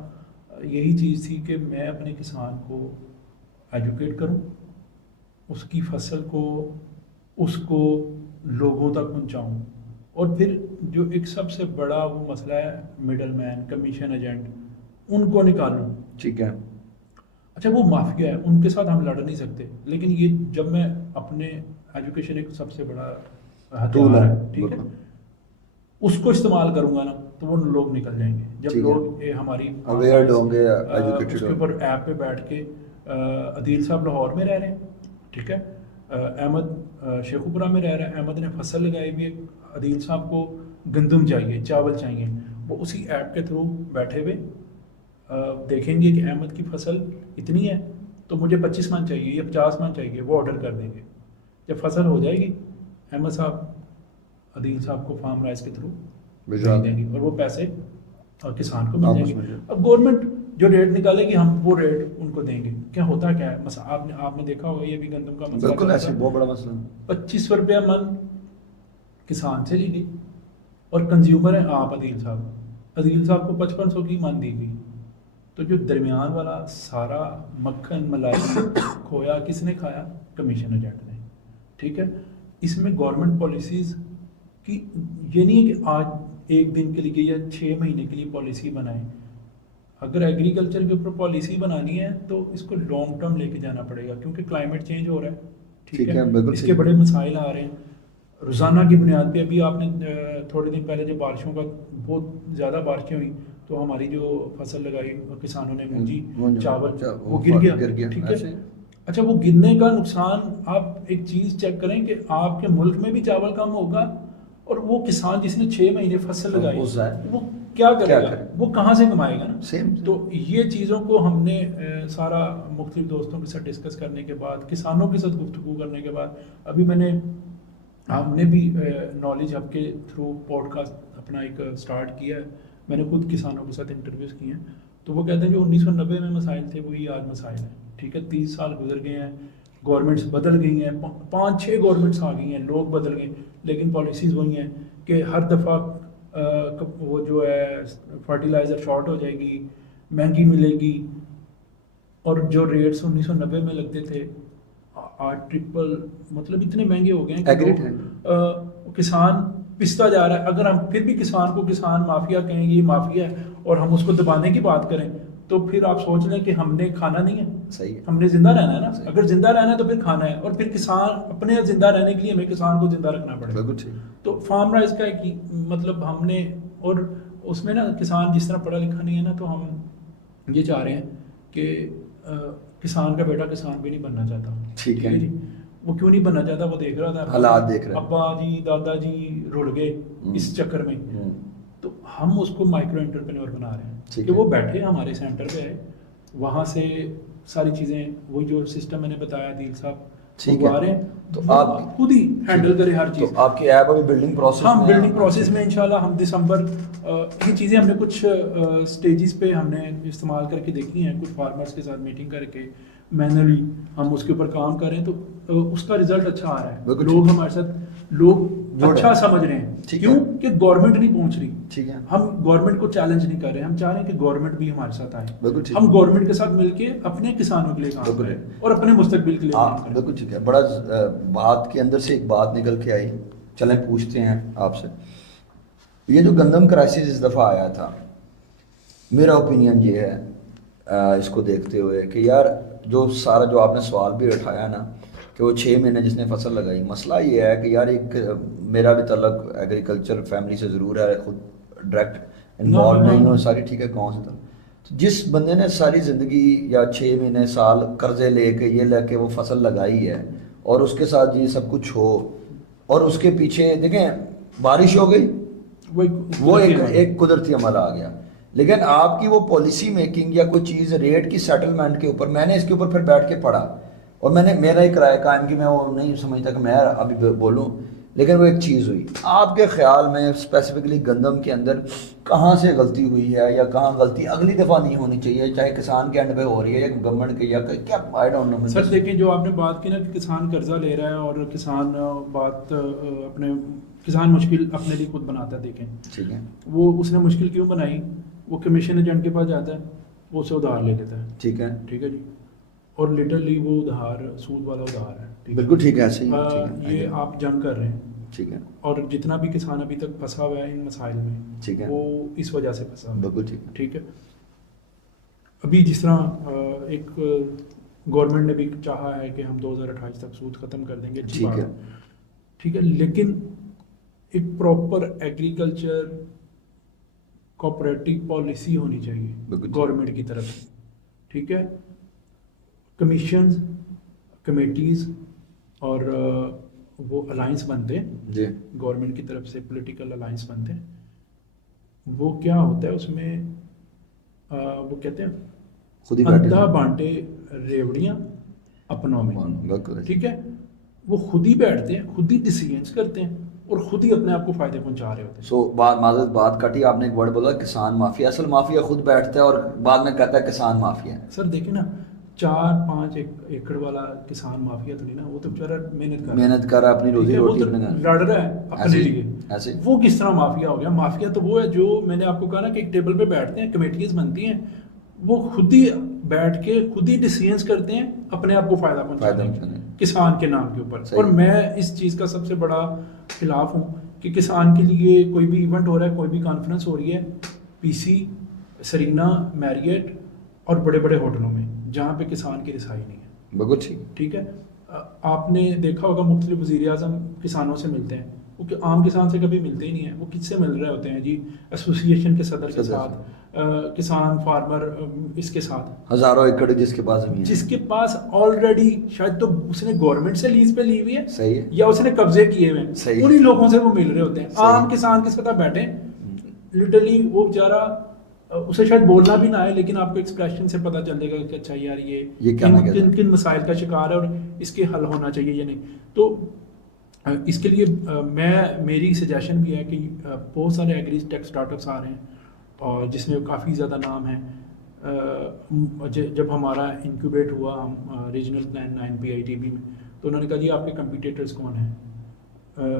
یہی چیز تھی کہ میں اپنے کسان کو ایجوکیٹ کروں, اس کی فصل کو, اس کو لوگوں تک پہنچاؤں, اور پھر جو ایک سب سے بڑا وہ مسئلہ ہے مڈل مین, کمیشن ایجنٹ, ان کو نکالوں. ٹھیک ہے. اچھا وہ مافیا ہے, ان کے ساتھ ہم لڑ نہیں سکتے, لیکن یہ جب میں اپنے ایجوکیشن ایک سب سے بڑا ہتھیار ہے, ٹھیک ہے, اس کو استعمال کروں گا نا تو وہ لوگ نکل جائیں گے. جب لوگ ہماری اویئر ہوں گے, اس کے اوپر ایپ پہ بیٹھ کے, عدیل صاحب لاہور میں رہ رہے ہیں, ٹھیک ہے, احمد شیخوپورہ میں رہ رہا ہے, احمد نے فصل لگائی ہوئی ہے, عدیل صاحب کو گندم چاہیے, چاول چاہیے, وہ اسی ایپ کے تھرو بیٹھے ہوئے دیکھیں گے کہ احمد کی فصل اتنی ہے تو مجھے 25 من چاہیے یا 50 من چاہیے, وہ آرڈر کر دیں گے. جب فصل ہو جائے گی احمد صاحب عدیل صاحب کو فارم رائز کے تھرو بھیج دیں گے, اور وہ پیسے کسان کو مل جائیں گے. اب گورنمنٹ جو ریٹ نکالے گی ہم وہ ریٹ ان کو دیں گے. کیا ہوتا کیا ہے, آپ نے دیکھا ہوگا یہ بھی گندم کا مسئلہ, بالکل ایسے بہت بڑا مسئلہ, 25 روپیہ من کسان سے لی گئی, اور کنزیومر ہیں آپ عدیل صاحب, عدیل صاحب کو 5500 کی من دی گئی. تو جو درمیان والا سارا مکھن ملائی کھویا کس نے کھایا؟ کمیشن ایجنٹ نے, ٹھیک ہے. اس میں گورنمنٹ پالیسیز کی یہ نہیں ہے کہ آج ایک دن کے لیے یا 6 مہینے کے لیے پالیسی بنائیں. اگر ایگریکلچر کے اوپر پالیسی بنانی ہے تو اس کو لانگ ٹرم لے کے جانا پڑے گا, کیونکہ کلائمیٹ چینج ہو رہا ہے, ٹھیک ہے, اس کے بڑے مسائل آ رہے ہیں روزانہ کی بنیاد پہ. ابھی آپ نے تھوڑے دن پہلے جو بارشوں کا بہت زیادہ بارشیں ہوئی تو ہماری جو فصل لگائی کسانوں نے مونجی چاول وہ گر گیا, ٹھیک ہے. اچھا وہ گرنے کا نقصان, آپ ایک چیز چیک کریں کہ آپ کے ملک میں بھی چاول کم ہوگا, اور وہ کسان جس نے 6 مہینے فصل لگائی وہ کیا کرے گا, وہ کہاں سے کمائے گا نا. تو یہ چیزوں کو ہم نے سارا مختلف دوستوں کے ساتھ ڈسکس کرنے کے بعد, کسانوں کے ساتھ گفتگو کرنے کے بعد, ابھی ہم نے بھی نالج ہب کے تھرو پوڈ کاسٹ اپنا ایک سٹارٹ کیا ہے. میں نے خود کسانوں کے ساتھ انٹرویوز کیے ہیں, تو وہ کہتے ہیں جو 1990 میں مسائل تھے وہی آج مسائل ہیں, ٹھیک ہے. 30 سال گزر گئے ہیں, گورنمنٹس بدل گئی ہیں, 5-6 گورنمنٹس آ گئی ہیں, لوگ بدل گئے, لیکن پالیسیز وہی ہیں کہ ہر دفعہ وہ جو ہے فرٹیلائزر شارٹ ہو جائے گی, مہنگی ملے گی, اور جو ریٹس 1990 میں لگتے تھے آج ٹرپل, مطلب اتنے مہنگے ہو گئے ہیں کہ کسان پستا جا رہا ہے. اگر ہم پھر بھی کسان کو کسان مافیا کہیں یہ مافیا ہے اور ہم اس کو دبانے کی بات کریں تو پھر آپ سوچ لیں کہ ہم نے کھانا نہیں ہے, صحیح, ہم نے زندہ رہنا ہے نا. اگر زندہ رہنا ہے تو پھر کھانا ہے, اور پھر کسان اپنے زندہ رہنے کے لیے ہمیں کسان کو زندہ رکھنا پڑے گا. تو فارم رائز کا ایک مطلب ہم نے, اور اس میں نا کسان جس طرح پڑھا لکھا نہیں ہے نا, تو ہم یہ چاہ رہے ہیں کہ کسان کا بیٹا کسان بھی نہیں بننا چاہتا, ٹھیک ہے جی. وہ کیوں نہیں بننا چاہتا, وہ دیکھ رہا تھا حالات دیکھ رہا, ابا جی دادا جی رڑ گئے اس چکر میں. تو ہم اس کو مائکرو انٹرپرینور بنا رہے ہیں کہ وہ بیٹھے ہمارے سینٹر پہ ہے, وہاں سے ساری چیزیں وہی جو سسٹم میں نے بتایا عدیل صاحب ٹھیک ہے. وہ آ رہے ہیں تو وہ آپ خود ہی ہینڈل کرے ہر تو چیز. آپ کی ایپ ابھی بلڈنگ پروسیس ہم میں بلڈنگ پروسیس میں انشاءاللہ ہم دسمبر یہ چیزیں ہم نے کچھ سٹیجز پہ ہم نے استعمال کر کے دیکھی ہیں, کچھ فارمرز کے ساتھ میٹنگ کر کے مینولی ہم اس کے اوپر کام کر رہے ہیں, تو اس کا رزلٹ اچھا آ رہا ہے. لوگ ہمارے ساتھ لوگ اچھا سمجھ رہے ہیں. کیوں کہ گورنمنٹ نہیں پہنچ رہی. ٹھیک ہے, ہم گورنمنٹ کو چیلنج نہیں کر رہے, ہم چاہ رہے ہیں کہ گورنمنٹ بھی ہمارے ساتھ آئے. بالکل ٹھیک, ہم گورنمنٹ کے ساتھ مل کے اپنے کسانوں کے لیے کام کریں اور اپنے مستقبل کے لیے کام کریں. بالکل ٹھیک ہے. بڑا بات کے اندر سے ایک بات نکل کے آئی, چلیں پوچھتے ہیں آپ سے. یہ جو گندم کرائسس اس دفعہ آیا تھا, میرا اوپینین یہ ہے اس کو دیکھتے ہوئے کہ یار جو سارا جو آپ نے سوال بھی اٹھایا نا کہ وہ 6 مہینے جس نے فصل لگائی, مسئلہ یہ ہے کہ یار ایک میرا بھی تعلق ایگریکلچر فیملی سے ضرور ہے, خود ڈائریکٹ انوالو نہیں ہوں ساری, ٹھیک ہے, کون سے تو جس بندے نے ساری زندگی یا 6 مہینے سال قرضے لے کے یہ لے کے وہ فصل لگائی ہے اور اس کے ساتھ یہ سب کچھ ہو اور اس کے پیچھے دیکھیں بارش ہو گئی, وہ ایک قدرتی عمل آ گیا. لیکن آپ کی وہ پالیسی میکنگ یا کوئی چیز ریٹ کی سیٹلمنٹ کے اوپر, میں نے اس کے اوپر پھر بیٹھ کے پڑھا اور میں نے میرا ایک رائے قائم کی, میں وہ نہیں سمجھتا کہ میں ابھی بولوں, لیکن وہ ایک چیز ہوئی. آپ کے خیال میں اسپیسیفکلی گندم کے اندر کہاں سے غلطی ہوئی ہے یا کہاں غلطی اگلی دفعہ نہیں ہونی چاہیے, چاہے کسان کے اینڈ پہ ہو رہی ہے یا گورنمنٹ کے, یا کیا آئی ڈونٹ نو. سر دیکھیں جو آپ نے بات کی نا کہ کسان قرضہ لے رہا ہے اور کسان بات اپنے کسان مشکل اپنے لیے خود بناتا ہے. دیکھیں ٹھیک ہے, وہ اس نے مشکل کیوں بنائی, وہ کمیشن ایجنٹ کے پاس جاتا ہے, وہ اسے ادھار لے لیتا ہے. ٹھیک ہے, ٹھیک ہے جی, اور لٹرلی وہ ادھار سود والا ادھار ہے. بالکل ٹھیک ہے, ایسے ہی یہ آپ جنگ کر رہے ہیں. ٹھیک ہے, اور جتنا بھی کسان ابھی تک پھنسا ہوا ہے ان مسائل میں, ٹھیک ہے, وہ اس وجہ سے پھنسا. بالکل ٹھیک ہے. ٹھیک ہے, ابھی جس طرح ایک گورنمنٹ نے بھی چاہا ہے کہ ہم 2028 تک سود ختم کر دیں گے, اچھی بات ہے. ٹھیک ہے, لیکن ایک پراپر ایگریکلچر کوآپریٹو پالیسی ہونی چاہیے گورنمنٹ کی طرف. ٹھیک ہے, کمیشنز, کمیٹیز اور وہ الائنس بنتے ہیں جی گورنمنٹ کی طرف سے, پولیٹیکل الائنس بنتے ہیں. وہ کیا ہوتا ہے اس میں, وہ کہتے ہیں اندھا بانٹے ریوڑیاں اپنوں میں. ٹھیک ہے, وہ خود ہی بیٹھتے ہیں, خود ہی ڈیسیژنس کرتے ہیں اور خود ہی اپنے آپ کو فائدے پہنچا رہے ہوتے ہیں. سو معذرت بات کٹی, آپ نے ایک ورڈ بولا کسان مافیا. اصل مافیا خود بیٹھتا ہے اور بعد میں کہتا ہے کسان مافیا. سر دیکھیں نا, 4-5 ایکڑ والا کسان مافیا تو نہیں نا, وہ تو بیچارہ محنت کر رہا ہے, اپنی روزی روٹی لڑ رہا ہے اپنے لیے. وہ کس طرح مافیا ہو گیا؟ مافیا تو وہ ہے جو میں نے آپ کو کہا نا کہ ایک ٹیبل پہ بیٹھتے ہیں, کمیٹیز بنتی ہیں, وہ خود ہی بیٹھ کے خود ہی ڈیسیژنس کرتے ہیں اپنے آپ کو فائدہ پہنچانے کسان کے نام کے اوپر. اور میں اس چیز کا سب سے بڑا خلاف ہوں کہ کسان کے لیے کوئی بھی ایونٹ ہو رہا ہے, کوئی بھی کانفرنس ہو رہی ہے, پی سی, سرینا, میریٹ اور بڑے بڑے ہوٹلوں میں, جہاں پہ کسان کی رسائی نہیں ہے. بالکل ٹھیک ہے, آپ نے دیکھا ہوگا مختلف وزیر اعظم کسانوں سے ملتے ہیں, وہ عام کسان سے کبھی ملتے ہی نہیں ہیں. وہ کس سے مل رہے ہوتے ہیں جی؟ ایسوسیشن کے صدر کے ساتھ, کسان فارمر اس کے ساتھ, ہزاروں ایکڑ جس کے پاس زمین, جس کے پاس آلریڈی شاید تو اس نے گورنمنٹ سے لیز پہ لی ہوئی ہے, صحیح ہے, یا اس نے قبضے کیے ہوئے ہیں, انہی لوگوں سے وہ مل رہے ہوتے ہیں. عام کسان کے ساتھ بیٹھے لٹرلی, وہ بیچارہ اسے شاید بولنا بھی نہ آئے, لیکن آپ کو ایکسپریشن سے پتہ چل جائے گا کہ اچھا یار یہ کن کن مسائل کا شکار ہے اور اس کے حل ہونا چاہیے یا نہیں. تو اس کے لیے میری سجیشن بھی ہے کہ بہت سارے ایگری ٹیک اسٹارٹ اپس آ رہے ہیں اور جس میں کافی زیادہ نام ہیں. جب ہمارا انکیوبیٹ ہوا ہم ریجنل پلان 9 PITB میں, تو انہوں نے کہا جی آپ کے کمپیٹیٹرز کون ہیں؟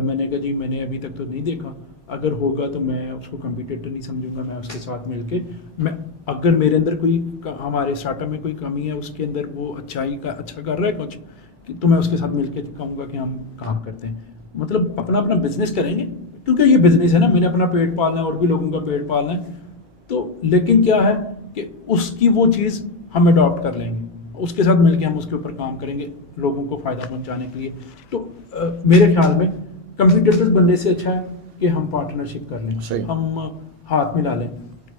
میں نے کہا جی میں نے ابھی تک تو نہیں دیکھا, اگر ہوگا تو میں اس کو کمپیٹیٹر نہیں سمجھوں گا. میں اس کے ساتھ مل کے اگر میرے اندر کوئی, ہمارے اسٹارٹ اپ میں کوئی کمی ہے, اس کے اندر وہ اچھا کر رہا ہے کچھ, تو میں اس کے ساتھ مل کے کہوں گا کہ ہم کام کرتے ہیں. مطلب اپنا بزنس کریں گے, کیونکہ یہ بزنس ہے نا, میں نے اپنا پیٹ پالنا ہے اور بھی لوگوں کا پیٹ پالنا ہے. تو لیکن کیا ہے کہ اس کی وہ چیز ہم اڈاپٹ کر لیں گے, اس کے ساتھ مل کے ہم اس کے اوپر کام کریں گے لوگوں کو فائدہ پہنچانے کے لیے. تو میرے خیال میں کمپیٹیٹرز بننے سے اچھا ہے کہ ہم پارٹنرشپ کر لیں, ہم ہاتھ ملا لیں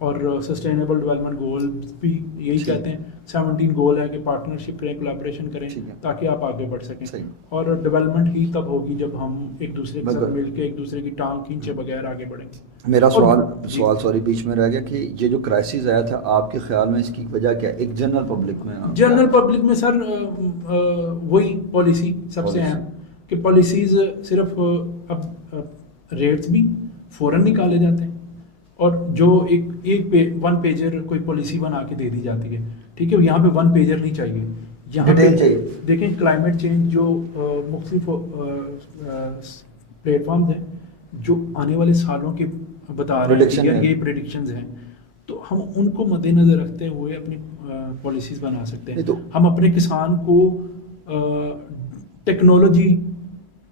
اور سسٹینیبل ڈیولپمنٹ گول بھی یہی ٹھیک. کہتے ہیں 17 گول ہے کہ پارٹنرشپ کریں, کولیبریشن کریں ٹھیک ہے. تاکہ آپ آگے بڑھ سکیں. صحیح. اور ڈیولپمنٹ ہی تب ہوگی جب ہم ایک دوسرے کے ساتھ بالکل. مل کے ایک دوسرے کی ٹانگ کھینچے بغیر آگے بڑھیں. میرا اور سوال سوری بیچ میں رہ گیا کہ یہ جو کرائسس آیا تھا آپ کے خیال میں اس کی وجہ کیا ہے ایک جنرل پبلک میں؟ جنرل پبلک میں سر وہی پالیسی سب سے اہم کہ پالیسیز صرف اب ریٹس بھی فوراً نکالے جاتے ہیں اور جو ایک 1 پیجر کوئی پالیسی بنا کے دے دی جاتی ہے. ٹھیک ہے, یہاں پہ 1 پیجر نہیں چاہیے, یہاں پہ دیکھیں کلائمیٹ چینج جو مختلف پلیٹ فارمز ہیں جو آنے والے سالوں کے بتا رہے ہیں, یہ پریڈکشنز ہیں, تو ہم ان کو مد نظر رکھتے ہوئے اپنی پالیسیز بنا سکتے ہیں. ہم اپنے کسان کو ٹیکنالوجی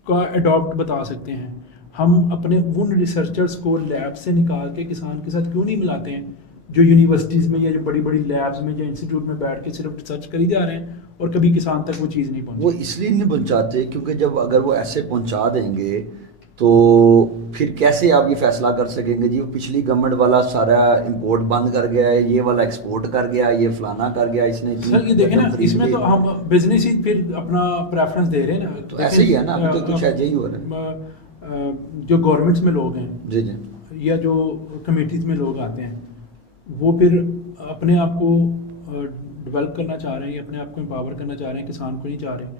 کا ایڈاپٹ بتا سکتے ہیں. ہم اپنے ان ریسرچرز کو لیب سے نکال کے کسان کے ساتھ کیوں نہیں ملاتے ہیں جو یونیورسٹیز میں یا جو بڑی بڑی لیبز میں یا انسٹیٹیوٹ میں بیٹھ کے صرف ریسرچ کری جا رہے ہیں اور کبھی کسان تک وہ چیز نہیں پہنچی. وہ اس لیے نہیں پہنچاتے کیونکہ جب اگر وہ ایسے پہنچا دیں گے تو پھر کیسے آپ یہ فیصلہ کر سکیں گے جی وہ پچھلی گورنمنٹ والا سارا امپورٹ بند کر گیا ہے, یہ والا ایکسپورٹ کر گیا, یہ فلانا کر گیا, اس نے سر یہ دیکھیں نا اس میں تو ہم بزنس ہی پھر اپنا پریفرنس دے رہے ہیں نا. تو ایسے ہی ہے نا, ابھی تو شاید یہی ہو رہا ہے. جو گورنمنٹس میں لوگ ہیں جی جی یا جو کمیٹیز میں لوگ آتے ہیں وہ پھر اپنے آپ کو ڈیولپ کرنا چاہ رہے ہیں یا اپنے آپ کو امپاور کرنا چاہ رہے ہیں, کسان کو نہیں چاہ رہے.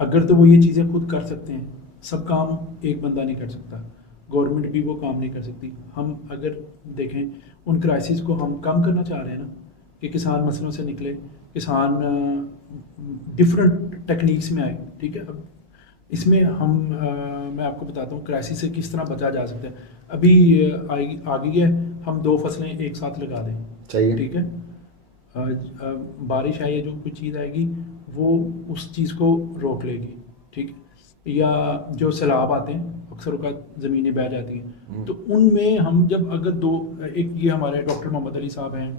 اگر تو وہ یہ چیزیں خود کر سکتے ہیں, سب کام ایک بندہ نہیں کر سکتا, گورنمنٹ بھی وہ کام نہیں کر سکتی. ہم اگر دیکھیں ان کرائسس کو ہم کم کرنا چاہ رہے ہیں نا کہ کسان مسئلوں سے نکلے, کسان ڈفرینٹ ٹیکنیکس میں آئے. ٹھیک ہے, اب اس میں میں آپ کو بتاتا ہوں کرائسس سے کس طرح بچا جا سکتا ہے. ابھی آ گئی ہے, ہم 2 فصلیں ایک ساتھ لگا دیں. ٹھیک ہے, بارش آئی ہے, جو کوئی چیز آئے گی وہ اس چیز کو روک لے گی. ٹھیک ہے, یا جو سیلاب آتے ہیں اکثر اوقات زمینیں بہہ جاتی ہیں, تو ان میں ہم جب اگر ایک یہ ہمارے ڈاکٹر محمد علی صاحب ہیں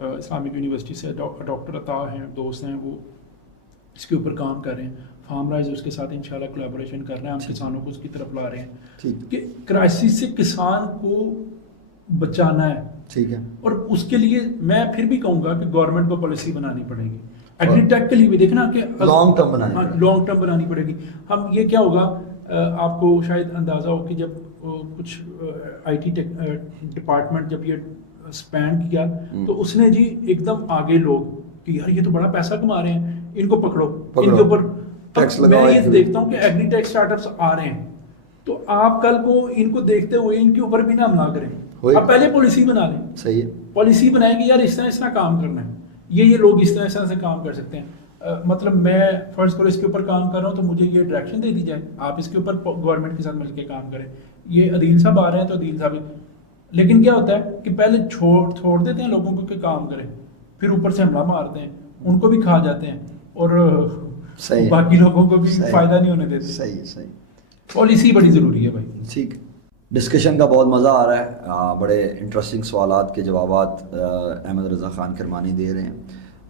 اسلامک یونیورسٹی سے, ڈاکٹر عطا ہیں, دوست ہیں, وہ اس کے اوپر کام کر رہے ہیں. فارم رائز اس کے ساتھ انشاءاللہ کولیبوریشن کر رہے ہیں, ہم کسانوں کو اس کی طرف لا رہے ہیں کہ کرائسس سے کسان کو بچانا ہے. ٹھیک ہے, اور اس کے لیے میں پھر بھی کہوں گا کہ گورنمنٹ کو پالیسی بنانی پڑے گی. ایگری ٹیک کے لیے بھی دیکھنا کہ لانگ ٹرم بنانی پڑے گی. ہم یہ کیا ہوگا, آپ کو شاید اندازہ ہو کہ جب کچھ IT ڈپارٹمنٹ جب یہ اسپینڈ کیا تو اس نے جی ایک دم آگے لوگ کہ یار یہ تو بڑا پیسہ کما رہے ہیں, ان کو پکڑو, ان کے اوپر ٹیکس لگاؤ. میں یہ دیکھتا ہوں کہ ایگری ٹیک اسٹارٹ اپس آ رہے ہیں, تو آپ کل کو ان کو دیکھتے ہوئے ان کے اوپر بھی نہ حملہ کریں. آپ پہلے پالیسی بنا لیں. صحیح ہے, پالیسی بنائیں گے یار اس طرح کام کرنا ہے, یہ لوگ اس طرح سے کام کر سکتے ہیں. مطلب میں فرض کرو اس کے اوپر کام کر رہا ہوں تو مجھے یہ ڈائریکشن دے دی جائے, آپ اس کے اوپر گورنمنٹ کے ساتھ مل کے کام کریں. یہ عدیل صاحب آ رہے ہیں تو عدیل صاحب, لیکن کیا ہوتا ہے کہ پہلے چھوڑ دیتے ہیں لوگوں کو کہ کام کریں, پھر اوپر سے حملہ مارتے ہیں, ان کو بھی کھا جاتے ہیں اور باقی لوگوں کو بھی فائدہ نہیں ہونے دیتے. صحیح پالیسی بڑی ضروری ہے بھائی. ٹھیک, ڈسکشن کا بہت مزہ آ رہا ہے, بڑے انٹرسٹنگ سوالات کے جوابات احمد رضا خان کرمانی دے رہے ہیں.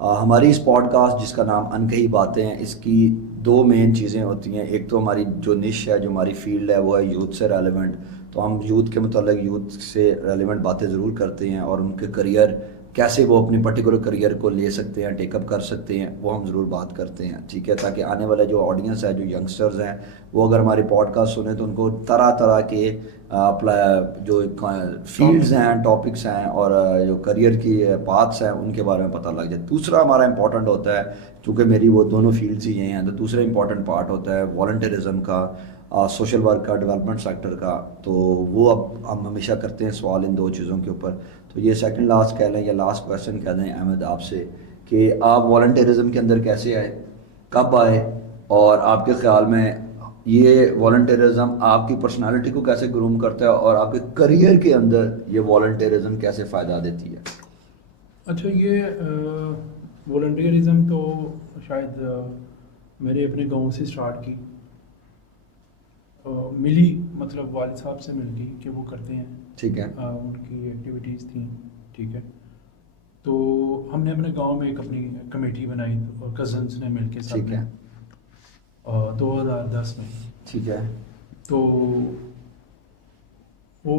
ہماری اس پوڈ کاسٹ جس کا نام انکہی باتیں ہیں, اس کی 2 مین چیزیں ہوتی ہیں. ایک تو ہماری جو نش ہے, جو ہماری فیلڈ ہے, وہ ہے یوتھ سے ریلیونٹ, تو ہم یوتھ کے متعلق یوتھ سے ریلیونٹ باتیں ضرور کرتے ہیں, اور ان کے کریئر کیسے وہ اپنے پرٹیکولر کریئر کو لے سکتے ہیں, ٹیک اپ کر سکتے ہیں, وہ ہم ضرور بات کرتے ہیں. ٹھیک ہے, تاکہ آنے والے جو آڈینس ہے, جو ینگسٹرز ہیں, وہ اگر ہماری پوڈ کاسٹ سنیں تو ان کو طرح طرح کے جو فیلڈز ہیں, ٹاپکس ہیں, اور جو کریئر کی پاتھس ہیں, ان کے بارے میں پتہ لگ جائے. دوسرا ہمارا امپورٹنٹ ہوتا ہے, چونکہ میری وہ دونوں فیلڈز ہی ہیں, تو دوسرا امپورٹنٹ پارٹ ہوتا ہے والنٹیرزم کا, سوشل ورک کا, ڈیولپمنٹ سیکٹر کا. تو وہ اب ہم ہمیشہ کرتے ہیں سوال ان 2 چیزوں کے اوپر. تو یہ سیکنڈ لاسٹ کہہ لیں یا لاسٹ کویسچن کہہ دیں احمد آپ سے, کہ آپ والنٹیرزم کے اندر کیسے آئے, کب آئے, اور آپ کے خیال میں یہ والنٹیرزم آپ کی پرسنالٹی کو کیسے گروم کرتا ہے, اور آپ کے کریئر کے اندر یہ والنٹیرزم کیسے فائدہ دیتی ہے؟ اچھا, یہ والنٹیرزم تو شاید میرے اپنے گاؤں سے سٹارٹ کی, ملی مطلب والد صاحب سے مل گئی کہ وہ کرتے ہیں. ٹھیک ہے, ان کی ایکٹیویٹیز تھیں. ٹھیک ہے, تو ہم نے اپنے گاؤں میں ایک اپنی کمیٹی بنائی, کزنس نے مل کے. ٹھیک ہے, 2010 میں. ٹھیک ہے, تو وہ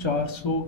400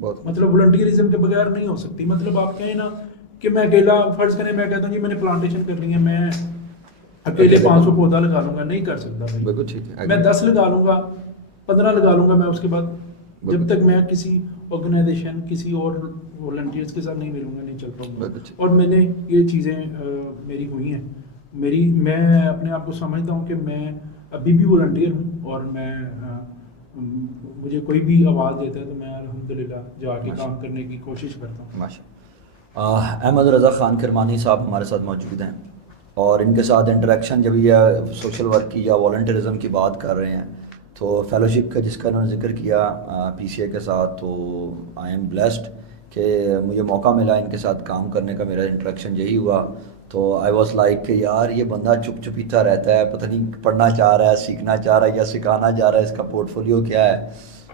بہت مطلب والنٹیئرزم کے بغیر نہیں ہو سکتی. مطلب آپ کہیں نا کہ میں اکیلا فرض کریں میں کہتا ہوں جی میں نے پلانٹیشن کرنی ہے, میں اکیلے 500 پودا لگا لوں گا, نہیں کر سکتا بھائی. بالکل ٹھیک ہے. میں 10 لگا لوں گا, 15 لگا لوں گا, میں اس کے بعد جب تک میں کسی آرگنائزیشن کسی اور والنٹیئرس کے ساتھ نہیں ملوں گا نہیں چل پاؤں گا. اور میں نے یہ چیزیں میری ہوئی ہیں, میں اپنے آپ کو سمجھتا ہوں کہ میں ابھی بھی والنٹیئر ہوں, اور میں مجھے کوئی بھی آواز دیتا ہے تو میں الحمدللہ جا کے کام کرنے کی کوشش کرتا ہوں. ماشاء احمد رضا خان کرمانی صاحب ہمارے ساتھ موجود ہیں, اور ان کے ساتھ انٹریکشن جب یہ سوشل ورک کی یا والنٹیرزم کی بات کر رہے ہیں تو فیلوشپ کا جس کا انہوں نے ذکر کیا پی سی اے کے ساتھ, تو آئی ایم بلیسڈ کہ مجھے موقع ملا ان کے ساتھ کام کرنے کا, میرا انٹریکشن یہی ہوا. تو آئی واز لائک کہ یار یہ بندہ چپ چپیتا رہتا ہے, پتہ نہیں پڑھنا چاہ رہا ہے, سیکھنا چاہ رہا ہے یا سکھانا چاہ رہا ہے, اس کا پورٹ فولیو کیا ہے.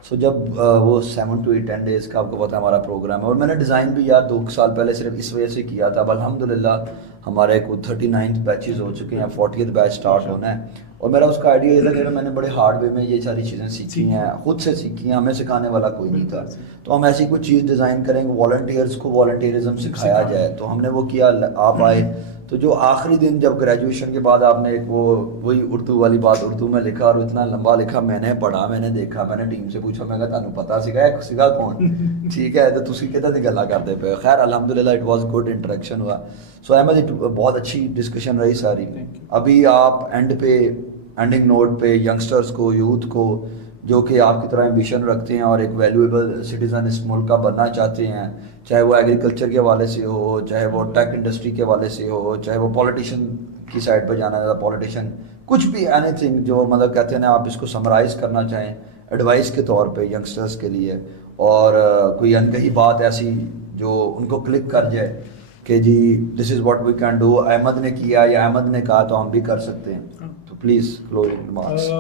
سو جب وہ 7 to 10 days کا آپ کو پتہ ہے ہمارا پروگرام ہے, اور میں نے ڈیزائن بھی یار 2 سال پہلے صرف اس وجہ سے کیا تھا. اب الحمدللہ ہمارے کو 39 بیچز ہو چکے ہیں, 40th بیچ سٹارٹ ہونا ہے, اور میرا اس کا آئیڈیا یہ تھا کہ میں نے بڑے ہارڈ وے میں یہ ساری چیزیں سیکھی ہیں, خود سے سیکھی ہیں, ہمیں سکھانے والا کوئی نہیں تھا. تو ہم ایسی کوئی چیز ڈیزائن کریں گے والنٹیئرس کو والنٹیئرزم سکھایا جائے. تو ہم نے وہ کیا, آپ آئے تو جو آخری دن جب گریجویشن کے بعد آپ نے ایک وہی اردو والی بات اردو میں لکھا, اور اتنا لمبا لکھا, میں نے پڑھا, میں نے دیکھا, میں نے ٹیم سے پوچھا, میں کہا تانوں پتا سکھا کون, ٹھیک ہے تو تسی کدھر دی گلاں کرتے پے. خیر الحمدللہ اٹ واز گڈ انٹریکشن ہوا. سو احمد بہت اچھی ڈسکشن رہی ساری. ابھی آپ اینڈنگ نوٹ پہ ینگسٹرز کو, یوتھ کو جو کہ آپ کی طرح ایمبیشن رکھتے ہیں اور ایک ویلیویبل سٹیزن اس ملک کا بننا چاہتے ہیں, چاہے وہ ایگریکلچر کے حوالے سے ہو, چاہے وہ ٹیک انڈسٹری کے حوالے سے ہو, چاہے وہ پولیٹیشین کی سائڈ پہ جانا ہے, پولیٹیشین کچھ بھی اینی تھنگ جو مطلب کہتے ہیں نا, آپ اس کو سمرائز کرنا چاہیں ایڈوائس کے طور پہ ینگسٹرز کے لیے, اور کوئی انکہی بات ایسی جو ان کو کلک کر جائے کہ جی this is what we can do, Ahmed نے کیا یا احمد نے کہا تو ہم بھی کر سکتے ہیں. تو پلیز کلوزنگ ریمارکس.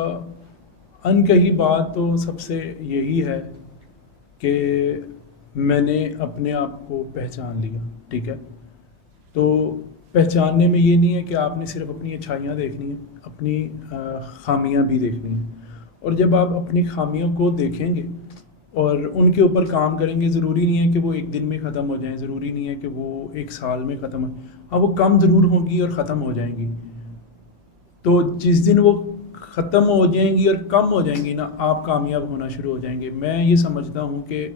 انکہی بات تو سب سے یہی ہے کہ میں نے اپنے آپ کو پہچان لیا, ٹھیک ہے. تو پہچاننے میں یہ نہیں ہے کہ آپ نے صرف اپنی اچھائیاں دیکھنی ہیں, اپنی خامیاں بھی دیکھنی ہیں. اور جب آپ اپنی خامیوں کو دیکھیں گے اور ان کے اوپر کام کریں گے, ضروری نہیں ہے کہ وہ ایک دن میں ختم ہو جائیں, ضروری نہیں ہے کہ وہ 1 سال میں ختم ہو, ہاں وہ کم ضرور ہوں گی اور ختم ہو جائیں گی. تو جس دن وہ ختم ہو جائیں گی اور کم ہو جائیں گی نا, آپ کامیاب ہونا شروع ہو جائیں گے. میں یہ سمجھتا ہوں کہ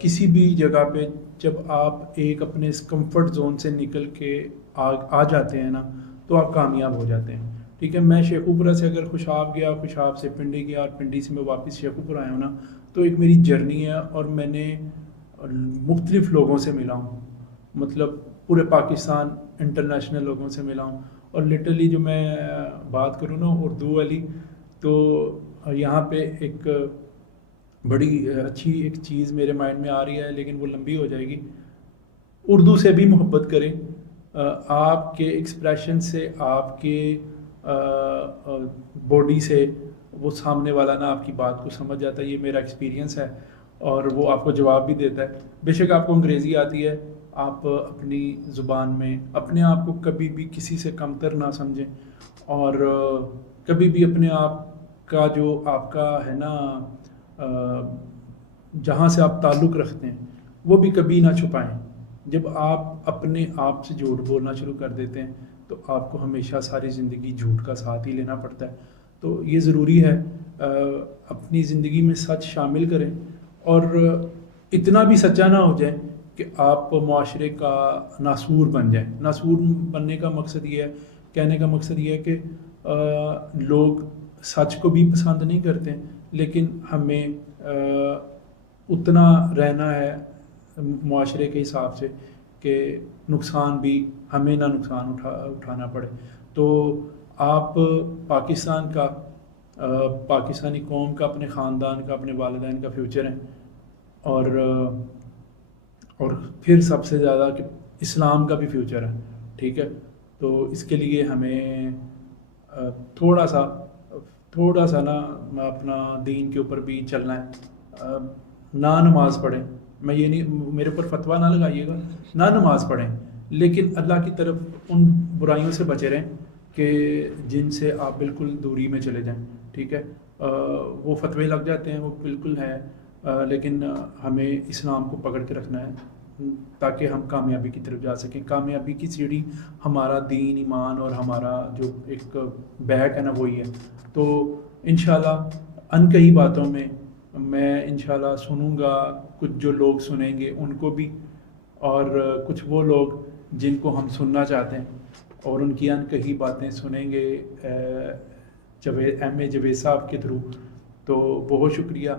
کسی بھی جگہ پہ جب آپ ایک اپنے اس کمفرٹ زون سے نکل کے آ جاتے ہیں نا, تو آپ کامیاب ہو جاتے ہیں, ٹھیک ہے. میں شیخوپورہ سے اگر خوشاب گیا, خوشاب سے پنڈی گیا, اور پنڈی سے میں واپس شیخوپورہ آیا ہوں نا, تو ایک میری جرنی ہے, اور میں نے مختلف لوگوں سے ملا ہوں, مطلب پورے پاکستان انٹرنیشنل لوگوں سے ملا ہوں. اور لٹرلی جو میں بات کروں نا اردو والی, تو یہاں پہ ایک بڑی اچھی ایک چیز میرے مائنڈ میں آ رہی ہے, لیکن وہ لمبی ہو جائے گی. اردو سے بھی محبت کریں, آپ کے ایکسپریشن سے, آپ کے باڈی سے وہ سامنے والا نا آپ کی بات کو سمجھ جاتا ہے. یہ میرا ایکسپیرینس ہے, اور وہ آپ کو جواب بھی دیتا ہے. بے شک آپ کو انگریزی آتی ہے, آپ اپنی زبان میں اپنے آپ کو کبھی بھی کسی سے کمتر نہ سمجھیں, اور کبھی بھی اپنے آپ کا جو آپ کا ہے نا جہاں سے آپ تعلق رکھتے ہیں وہ بھی کبھی نہ چھپائیں. جب آپ اپنے آپ سے جھوٹ بولنا شروع کر دیتے ہیں تو آپ کو ہمیشہ ساری زندگی جھوٹ کا ساتھ ہی لینا پڑتا ہے. تو یہ ضروری ہے اپنی زندگی میں سچ شامل کریں, اور اتنا بھی سچا نہ ہو جائیں کہ آپ معاشرے کا ناسور بن جائیں. ناسور بننے کا مقصد یہ ہے, کہنے کا مقصد یہ ہے کہ لوگ سچ کو بھی پسند نہیں کرتے, لیکن ہمیں اتنا رہنا ہے معاشرے کے حساب سے کہ نقصان بھی ہمیں نہ نقصان اٹھانا پڑے. تو آپ پاکستان کا, پاکستانی قوم کا, اپنے خاندان کا, اپنے والدین کا فیوچر ہیں, اور پھر سب سے زیادہ کہ اسلام کا بھی فیوچر ہے, ٹھیک ہے. تو اس کے لیے ہمیں تھوڑا سا نا اپنا دین کے اوپر بھی چلنا ہے. نہ نماز پڑھیں, میں یہ نہیں, میرے اوپر فتویٰ نہ لگائیے گا, نہ نماز پڑھیں, لیکن اللہ کی طرف ان برائیوں سے بچے رہیں کہ جن سے آپ بالکل دوری میں چلے جائیں, ٹھیک ہے. وہ فتوے لگ جاتے ہیں, وہ بالکل ہے, لیکن ہمیں اسلام کو پکڑ کے رکھنا ہے تاکہ ہم کامیابی کی طرف جا سکیں. کامیابی کی سیڑھی ہمارا دین ایمان اور ہمارا جو ایک بیک ہے نا وہی ہے. تو انشاءاللہ ان کئی باتوں میں انشاءاللہ سنوں گا, کچھ جو لوگ سنیں گے ان کو بھی, اور کچھ وہ لوگ جن کو ہم سننا چاہتے ہیں اور ان کی ان کہی باتیں سنیں گے ایم اے جاوید صاحب کے تھرو. تو بہت شکریہ.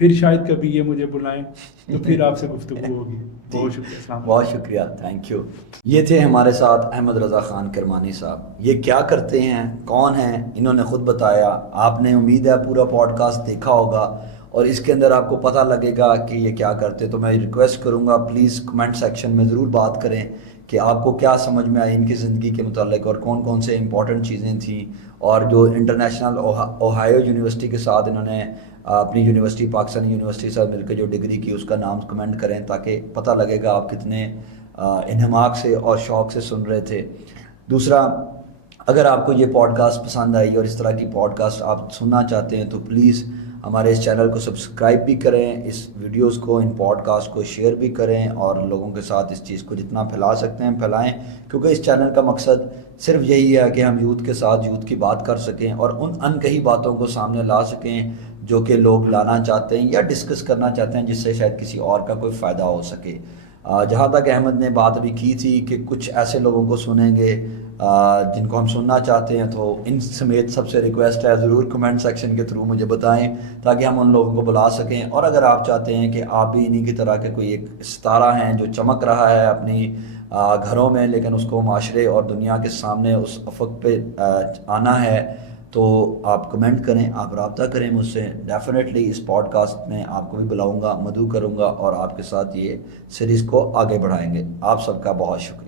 پھر شاید کبھی یہ مجھے بلائیں تو پھر آپ سے گفتگو ہوگی. بہت شکریہ. السلام علیکم. بہت شکریہ, تھینک یو. یہ تھے ہمارے ساتھ احمد رضا خان کرمانی صاحب. یہ کیا کرتے ہیں, کون ہیں, انہوں نے خود بتایا. آپ نے امید ہے پورا پوڈ کاسٹ دیکھا ہوگا اور اس کے اندر آپ کو پتہ لگے گا کہ یہ کیا کرتے. تو میں ریکویسٹ کروں گا پلیز کمنٹ سیکشن میں ضرور بات کریں کہ آپ کو کیا سمجھ میں آئی ان کی زندگی کے متعلق اور کون کون سے امپورٹنٹ چیزیں تھیں. اور جو انٹرنیشنل اوہایو یونیورسٹی کے ساتھ انہوں نے اپنی یونیورسٹی پاکستانی یونیورسٹی سے مل کے جو ڈگری کی اس کا نام کمنٹ کریں تاکہ پتہ لگے گا آپ کتنے انہماک سے اور شوق سے سن رہے تھے. دوسرا, اگر آپ کو یہ پوڈ کاسٹ پسند آئی اور اس طرح کی پوڈ کاسٹ آپ سننا چاہتے ہیں تو پلیز ہمارے اس چینل کو سبسکرائب بھی کریں, اس ویڈیوز کو, ان پوڈ کاسٹ کو شیئر بھی کریں اور لوگوں کے ساتھ اس چیز کو جتنا پھیلا سکتے ہیں پھیلائیں, کیونکہ اس چینل کا مقصد صرف یہی ہے کہ ہم یوتھ کے ساتھ یوتھ کی بات کر سکیں اور ان انکہی باتوں کو سامنے لا سکیں جو کہ لوگ لانا چاہتے ہیں یا ڈسکس کرنا چاہتے ہیں جس سے شاید کسی اور کا کوئی فائدہ ہو سکے. جہاں تک احمد نے بات ابھی کی تھی کہ کچھ ایسے لوگوں کو سنیں گے جن کو ہم سننا چاہتے ہیں, تو ان سمیت سب سے ریکویسٹ ہے ضرور کمنٹ سیکشن کے تھرو مجھے بتائیں تاکہ ہم ان لوگوں کو بلا سکیں. اور اگر آپ چاہتے ہیں کہ آپ بھی انہی کی طرح کے کوئی ایک ستارہ ہیں جو چمک رہا ہے اپنی گھروں میں لیکن اس کو معاشرے اور دنیا کے سامنے اس افق پہ آنا ہے, تو آپ کمنٹ کریں, آپ رابطہ کریں مجھ سے. ڈیفینیٹلی اس پوڈ کاسٹ میں آپ کو بھی بلاؤں گا, مدعو کروں گا اور آپ کے ساتھ یہ سیریز کو آگے بڑھائیں گے. آپ سب کا بہت شکریہ.